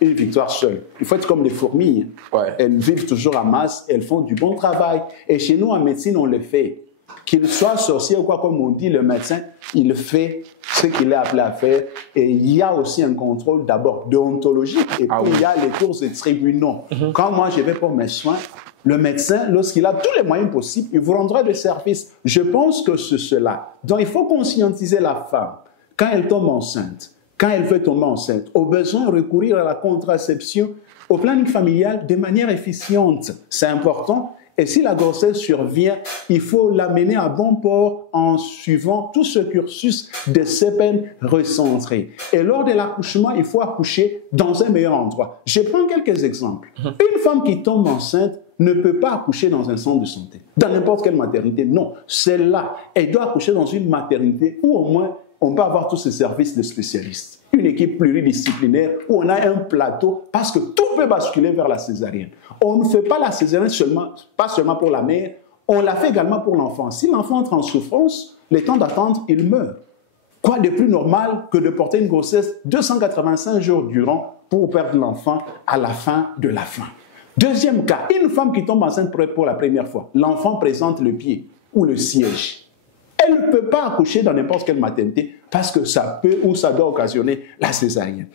une victoire seule. Il faut être comme les fourmis. Ouais. Elles vivent toujours en masse, elles font du bon travail. Et chez nous, en médecine, on le fait. Qu'il soit sorcier ou quoi, comme on dit, le médecin, il fait ce qu'il est appelé à faire. Et il y a aussi un contrôle d'abord déontologique. Et puis, il y a les cours de tribunaux. Quand moi, je vais pour mes soins, le médecin, lorsqu'il a tous les moyens possibles, il vous rendra des services. Je pense que c'est cela. Donc, il faut conscientiser la femme. Quand elle tombe enceinte, quand elle veut tomber enceinte, au besoin de recourir à la contraception, au planning familial de manière efficiente. C'est important. Et si la grossesse survient, il faut l'amener à bon port en suivant tout ce cursus de CPN recentré. Et lors de l'accouchement, il faut accoucher dans un meilleur endroit. Je prends quelques exemples. Une femme qui tombe enceinte ne peut pas accoucher dans un centre de santé, dans n'importe quelle maternité. Non, celle-là, elle doit accoucher dans une maternité où au moins on peut avoir tous ces services de spécialistes. Une équipe pluridisciplinaire où on a un plateau parce que tout peut basculer vers la césarienne. On ne fait pas la césarienne pas seulement pour la mère, on la fait également pour l'enfant. Si l'enfant entre en souffrance, le temps d'attente, il meurt. Quoi de plus normal que de porter une grossesse 285 jours durant pour perdre l'enfant à la fin de la fin. Deuxième cas, une femme qui tombe enceinte pour la première fois. L'enfant présente le pied ou le siège. Elle ne peut pas accoucher dans n'importe quelle maternité parce que ça peut ou ça doit occasionner la césarienne.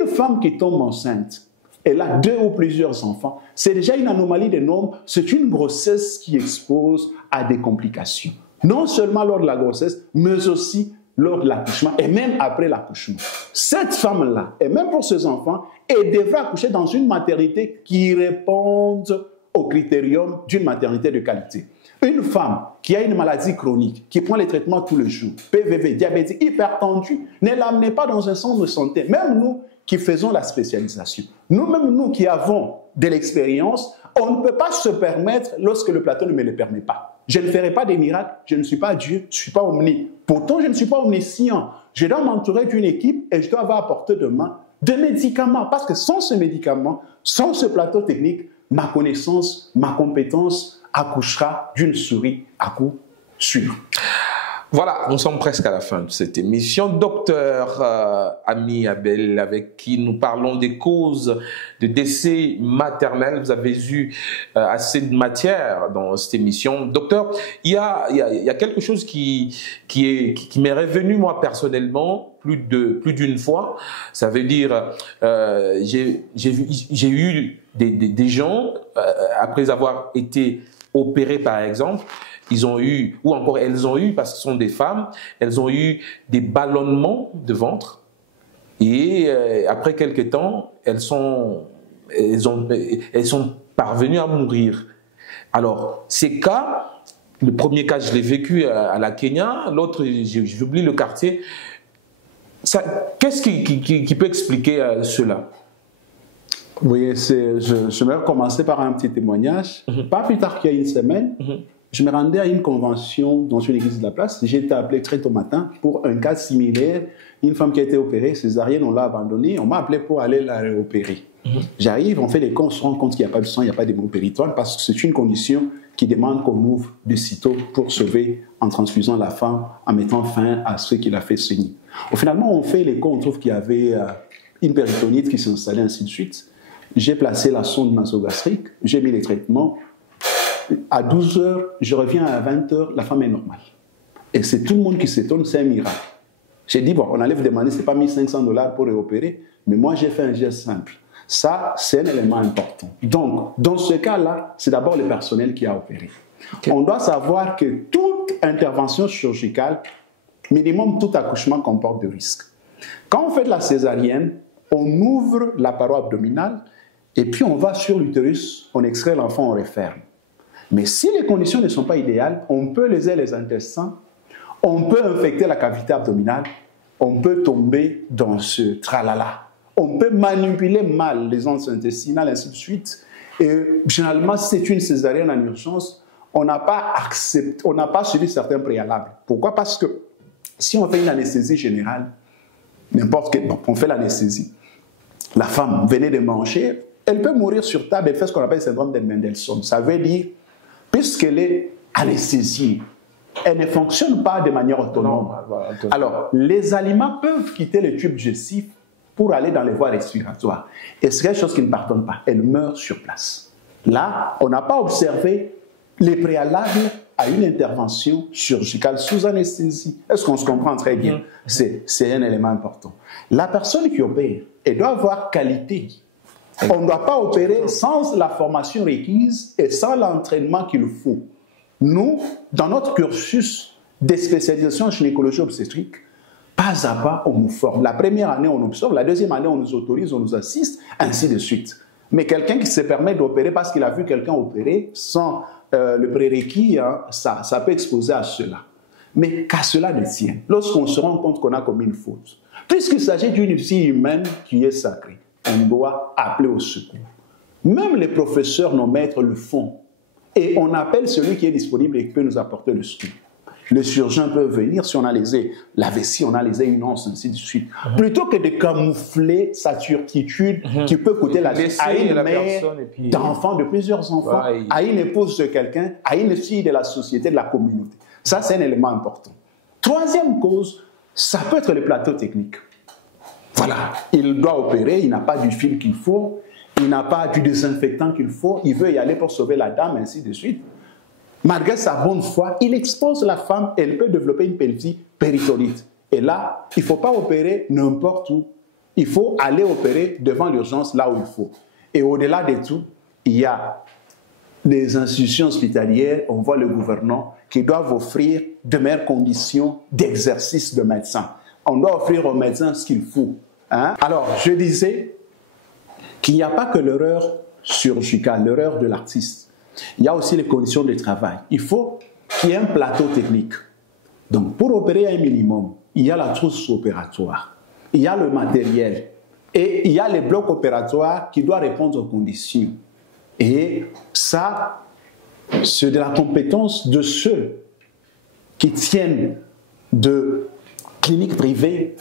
Une femme qui tombe enceinte, elle a 2 ou plusieurs enfants, c'est déjà une anomalie des normes, c'est une grossesse qui expose à des complications. Non seulement lors de la grossesse, mais aussi lors de l'accouchement et même après l'accouchement. Cette femme-là, et même pour ses enfants, elle devrait accoucher dans une maternité qui réponde au critérium d'une maternité de qualité. Une femme qui a une maladie chronique, qui prend les traitements tous les jours, PVV, diabétique, hypertendue, ne l'amenez pas dans un centre de santé. Même nous qui faisons la spécialisation, nous qui avons de l'expérience, on ne peut pas se permettre lorsque le plateau ne me le permet pas. Je ne ferai pas des miracles, je ne suis pas Dieu, je ne suis pas omni. Pourtant, je ne suis pas omniscient. Je dois m'entourer d'une équipe et je dois avoir à portée de main des médicaments. Parce que sans ce médicament, sans ce plateau technique, ma connaissance, ma compétence accouchera d'une souris à coup sûr. Voilà, nous sommes presque à la fin de cette émission. Docteur Ami Abel, avec qui nous parlons des causes de décès maternels. Vous avez eu assez de matière dans cette émission. Docteur, il y a quelque chose qui m'est revenu, moi, personnellement, plus d'une fois. Ça veut dire, j'ai eu des gens, après avoir été opérés, par exemple, ils ont eu, ou encore elles ont eu, parce que ce sont des femmes, elles ont eu des ballonnements de ventre. Et après quelques temps, elles sont parvenues à mourir. Alors, ces cas, le premier cas, je l'ai vécu à la Kenya, l'autre, j'oublie le quartier. Qu'est-ce qui peut expliquer cela? Oui, je vais commencer par un petit témoignage. Pas plus tard qu'il y a une semaine, je me rendais à une convention dans une église de la place. J'ai été appelé très tôt matin pour un cas similaire. Une femme qui a été opérée, césarienne, on l'a abandonnée. On m'a appelé pour aller la réopérer. J'arrive, on fait les comptes, on se rend compte qu'il n'y a pas de sang, il n'y a pas d'hémopéritoire parce que c'est une condition qui demande qu'on ouvre de sitôt pour sauver en transfusant la femme, en mettant fin à ce qu'il a fait saigner. Finalement, on fait les comptes, on trouve qu'il y avait une péritonite qui s'installait, ainsi de suite. J'ai placé la sonde nasogastrique, j'ai mis les traitements. À 12 h, je reviens à 20 h, la femme est normale. Et c'est tout le monde qui s'étonne, c'est un miracle. J'ai dit, bon, on allait vous demander, ce n'est pas 1 500 $ pour réopérer, mais moi j'ai fait un geste simple. Ça, c'est un élément important. Donc, dans ce cas-là, c'est d'abord le personnel qui a opéré. Okay. On doit savoir que toute intervention chirurgicale, minimum tout accouchement comporte des risques. Quand on fait de la césarienne, on ouvre la paroi abdominale et puis on va sur l'utérus, on extrait l'enfant, on referme. Mais si les conditions ne sont pas idéales, on peut léser les intestins, on peut infecter la cavité abdominale, on peut tomber dans ce tralala. On peut manipuler mal les ondes intestinales, ainsi de suite. Et généralement, si c'est une césarienne en urgence, on n'a pas suivi certains préalables. Pourquoi? Parce que si on fait une anesthésie générale, n'importe quel, on fait l'anesthésie, la femme venait de manger, elle peut mourir sur table, elle fait ce qu'on appelle le syndrome de Mendelssohn. Ça veut dire, puisqu'elle est anesthésiée, elle ne fonctionne pas de manière autonome. Alors, les aliments peuvent quitter le tube digestif pour aller dans les voies respiratoires. Et c'est quelque chose qui ne pardonne pas. Elle meurt sur place. Là, on n'a pas observé les préalables à une intervention chirurgicale sous anesthésie. Est-ce qu'on se comprend très bien? C'est un élément important. La personne qui opère, elle doit avoir qualité. On ne doit pas opérer sans la formation requise et sans l'entraînement qu'il faut. Nous, dans notre cursus de spécialisation en gynécologie obstétrique, pas à pas, on nous forme. La première année, on observe. La deuxième année, on nous autorise, on nous assiste, ainsi de suite. Mais quelqu'un qui se permet d'opérer parce qu'il a vu quelqu'un opérer sans le prérequis, hein, ça peut exposer à cela. Mais qu'à cela ne tienne, lorsqu'on se rend compte qu'on a commis une faute, puisqu'il s'agit d'une vie humaine qui est sacrée, on doit appeler au secours. Même les professeurs, nos maîtres le font. Et on appelle celui qui est disponible et qui peut nous apporter le secours. Le chirurgien peut venir, si on a lésé la vessie, on a lésé une once, ainsi de suite. Plutôt que de camoufler sa turpitude qui peut coûter la vie à une mère d'enfants, de plusieurs enfants, à une épouse de quelqu'un, à une fille de la société, de la communauté. Ça, c'est un élément important. Troisième cause, ça peut être le plateau technique. Voilà, il doit opérer, il n'a pas du fil qu'il faut, il n'a pas du désinfectant qu'il faut, il veut y aller pour sauver la dame, ainsi de suite. Malgré sa bonne foi, il expose la femme, elle peut développer une pelvis péritonite. Et là, il ne faut pas opérer n'importe où. Il faut aller opérer devant l'urgence là où il faut. Et au-delà de tout, il y a les institutions hospitalières, on voit le gouvernement, qui doivent offrir de meilleures conditions d'exercice de médecin. On doit offrir aux médecins ce qu'il faut. Hein? Alors, je disais qu'il n'y a pas que l'erreur chirurgicale, l'erreur de l'artiste. Il y a aussi les conditions de travail. Il faut qu'il y ait un plateau technique. Donc, pour opérer un minimum, il y a la trousse opératoire, il y a le matériel et il y a les blocs opératoires qui doivent répondre aux conditions. Et ça, c'est de la compétence de ceux qui tiennent de cliniques privées,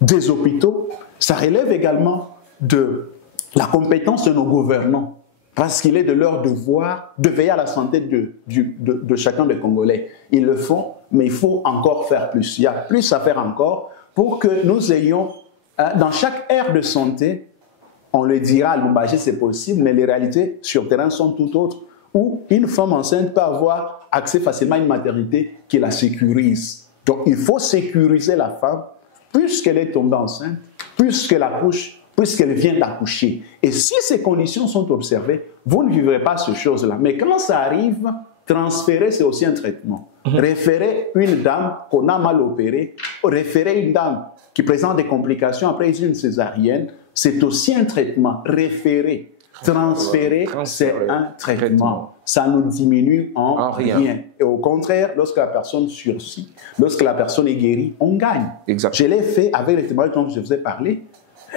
des hôpitaux. Ça relève également de la compétence de nos gouvernants. Parce qu'il est de leur devoir de veiller à la santé de chacun des Congolais. Ils le font, mais il faut encore faire plus. Il y a plus à faire encore pour que nous ayons, dans chaque aire de santé, on le dira à Lubumbashi, c'est possible, mais les réalités sur le terrain sont tout autres, où une femme enceinte peut avoir accès facilement à une maternité qui la sécurise. Donc il faut sécuriser la femme, puisqu'elle est tombée enceinte, puisqu'elle accouche, puisqu'elle vient d'accoucher. Et si ces conditions sont observées, vous ne vivrez pas ces choses-là. Mais quand ça arrive, transférer, c'est aussi un traitement. Référer une dame qu'on a mal opérée, référer une dame qui présente des complications après une césarienne, c'est aussi un traitement. Référer, transférer, c'est un traitement. Ça nous diminue en rien. Et au contraire, lorsque la personne survit, lorsque la personne est guérie, on gagne. Exact. Je l'ai fait avec les témoignages dont je vous ai parlé.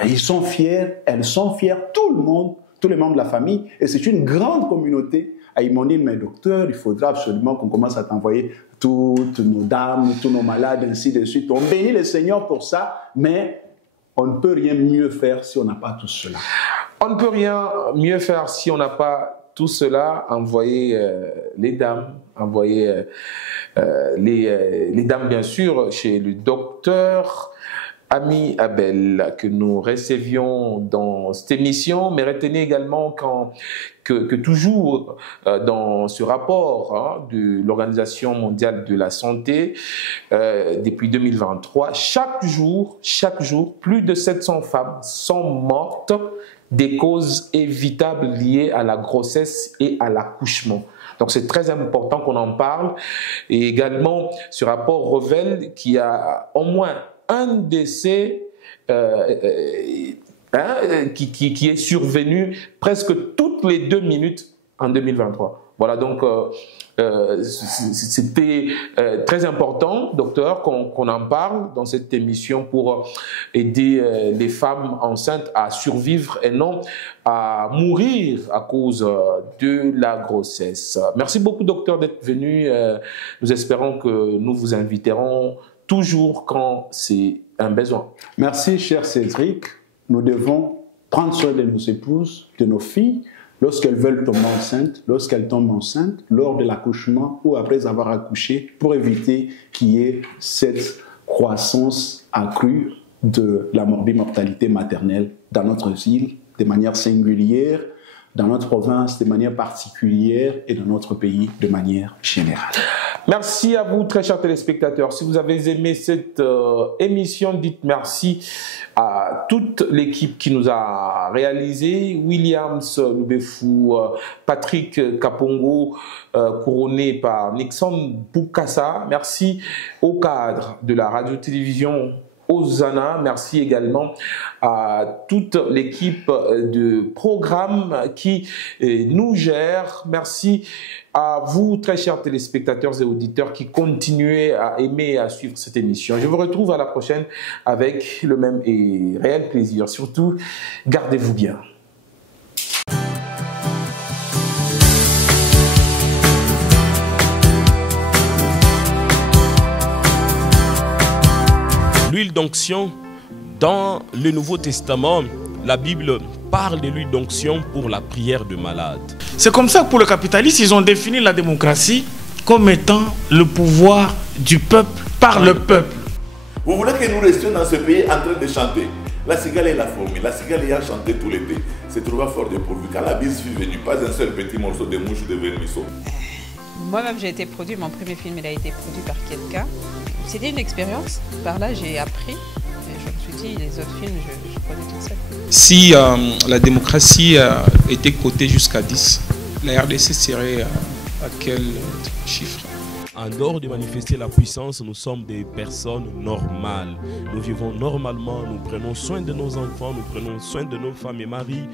Ils sont fiers, elles sont fières, tout le monde, tous les membres de la famille. Et c'est une grande communauté. Et ils m'ont dit, mais docteur, il faudra absolument qu'on commence à t'envoyer toutes nos dames, tous nos malades, ainsi de suite. On bénit le Seigneur pour ça, mais on ne peut rien mieux faire si on n'a pas tout cela. On ne peut rien mieux faire si on n'a pas tout cela. Envoyer les dames, envoyer les dames, bien sûr, chez le docteur Ami Abel, que nous recevions dans cette émission, mais retenez également que toujours dans ce rapport de l'Organisation mondiale de la santé, depuis 2023, chaque jour, plus de 700 femmes sont mortes des causes évitables liées à la grossesse et à l'accouchement. Donc c'est très important qu'on en parle. Et également, ce rapport révèle qu'il y a au moins un décès qui est survenu presque toutes les 2 minutes en 2023. Voilà, donc c'était très important, docteur, qu'on en parle dans cette émission pour aider les femmes enceintes à survivre et non à mourir à cause de la grossesse. Merci beaucoup, docteur, d'être venu. Nous espérons que nous vous inviterons toujours quand c'est un besoin. Merci, cher Cédric. Nous devons prendre soin de nos épouses, de nos filles, lorsqu'elles veulent tomber enceintes, lorsqu'elles tombent enceintes, lors de l'accouchement ou après avoir accouché, pour éviter qu'il y ait cette croissance accrue de la mortalité maternelle dans notre ville de manière singulière, dans notre province de manière particulière et dans notre pays de manière générale. Merci à vous, très chers téléspectateurs. Si vous avez aimé cette émission, dites merci à toute l'équipe qui nous a réalisé. Williams Loubefou, Patrick Kapongo, couronné par Nixon Boukassa. Merci au cadre de la radio-télévision Ozana. Merci également à toute l'équipe de programme qui nous gère. Merci à vous, très chers téléspectateurs et auditeurs qui continuez à aimer et à suivre cette émission. Je vous retrouve à la prochaine avec le même et réel plaisir. Surtout, gardez-vous bien. L'huile d'onction, dans le Nouveau Testament, la Bible parle de l'huile d'onction pour la prière de malades. C'est comme ça que pour le capitalisme, ils ont défini la démocratie comme étant le pouvoir du peuple par le peuple. Vous voulez que nous restions dans ce pays en train de chanter la cigale et la fourmi, la cigale ayant chanté tout l'été. C'est trop fort dépourvu. Quand la bise fut venue, pas un seul petit morceau de mouche ou de vermisseau. Moi-même, j'ai été produit, mon premier film, il a été produit par quelqu'un. C'était une expérience. Par là, j'ai appris. Et je me suis dit, les autres films, je produis toute seule. Si la démocratie était cotée jusqu'à 10, la RDC serait à quel chiffre? En dehors de manifester la puissance, nous sommes des personnes normales. Nous vivons normalement, nous prenons soin de nos enfants, nous prenons soin de nos femmes et maris.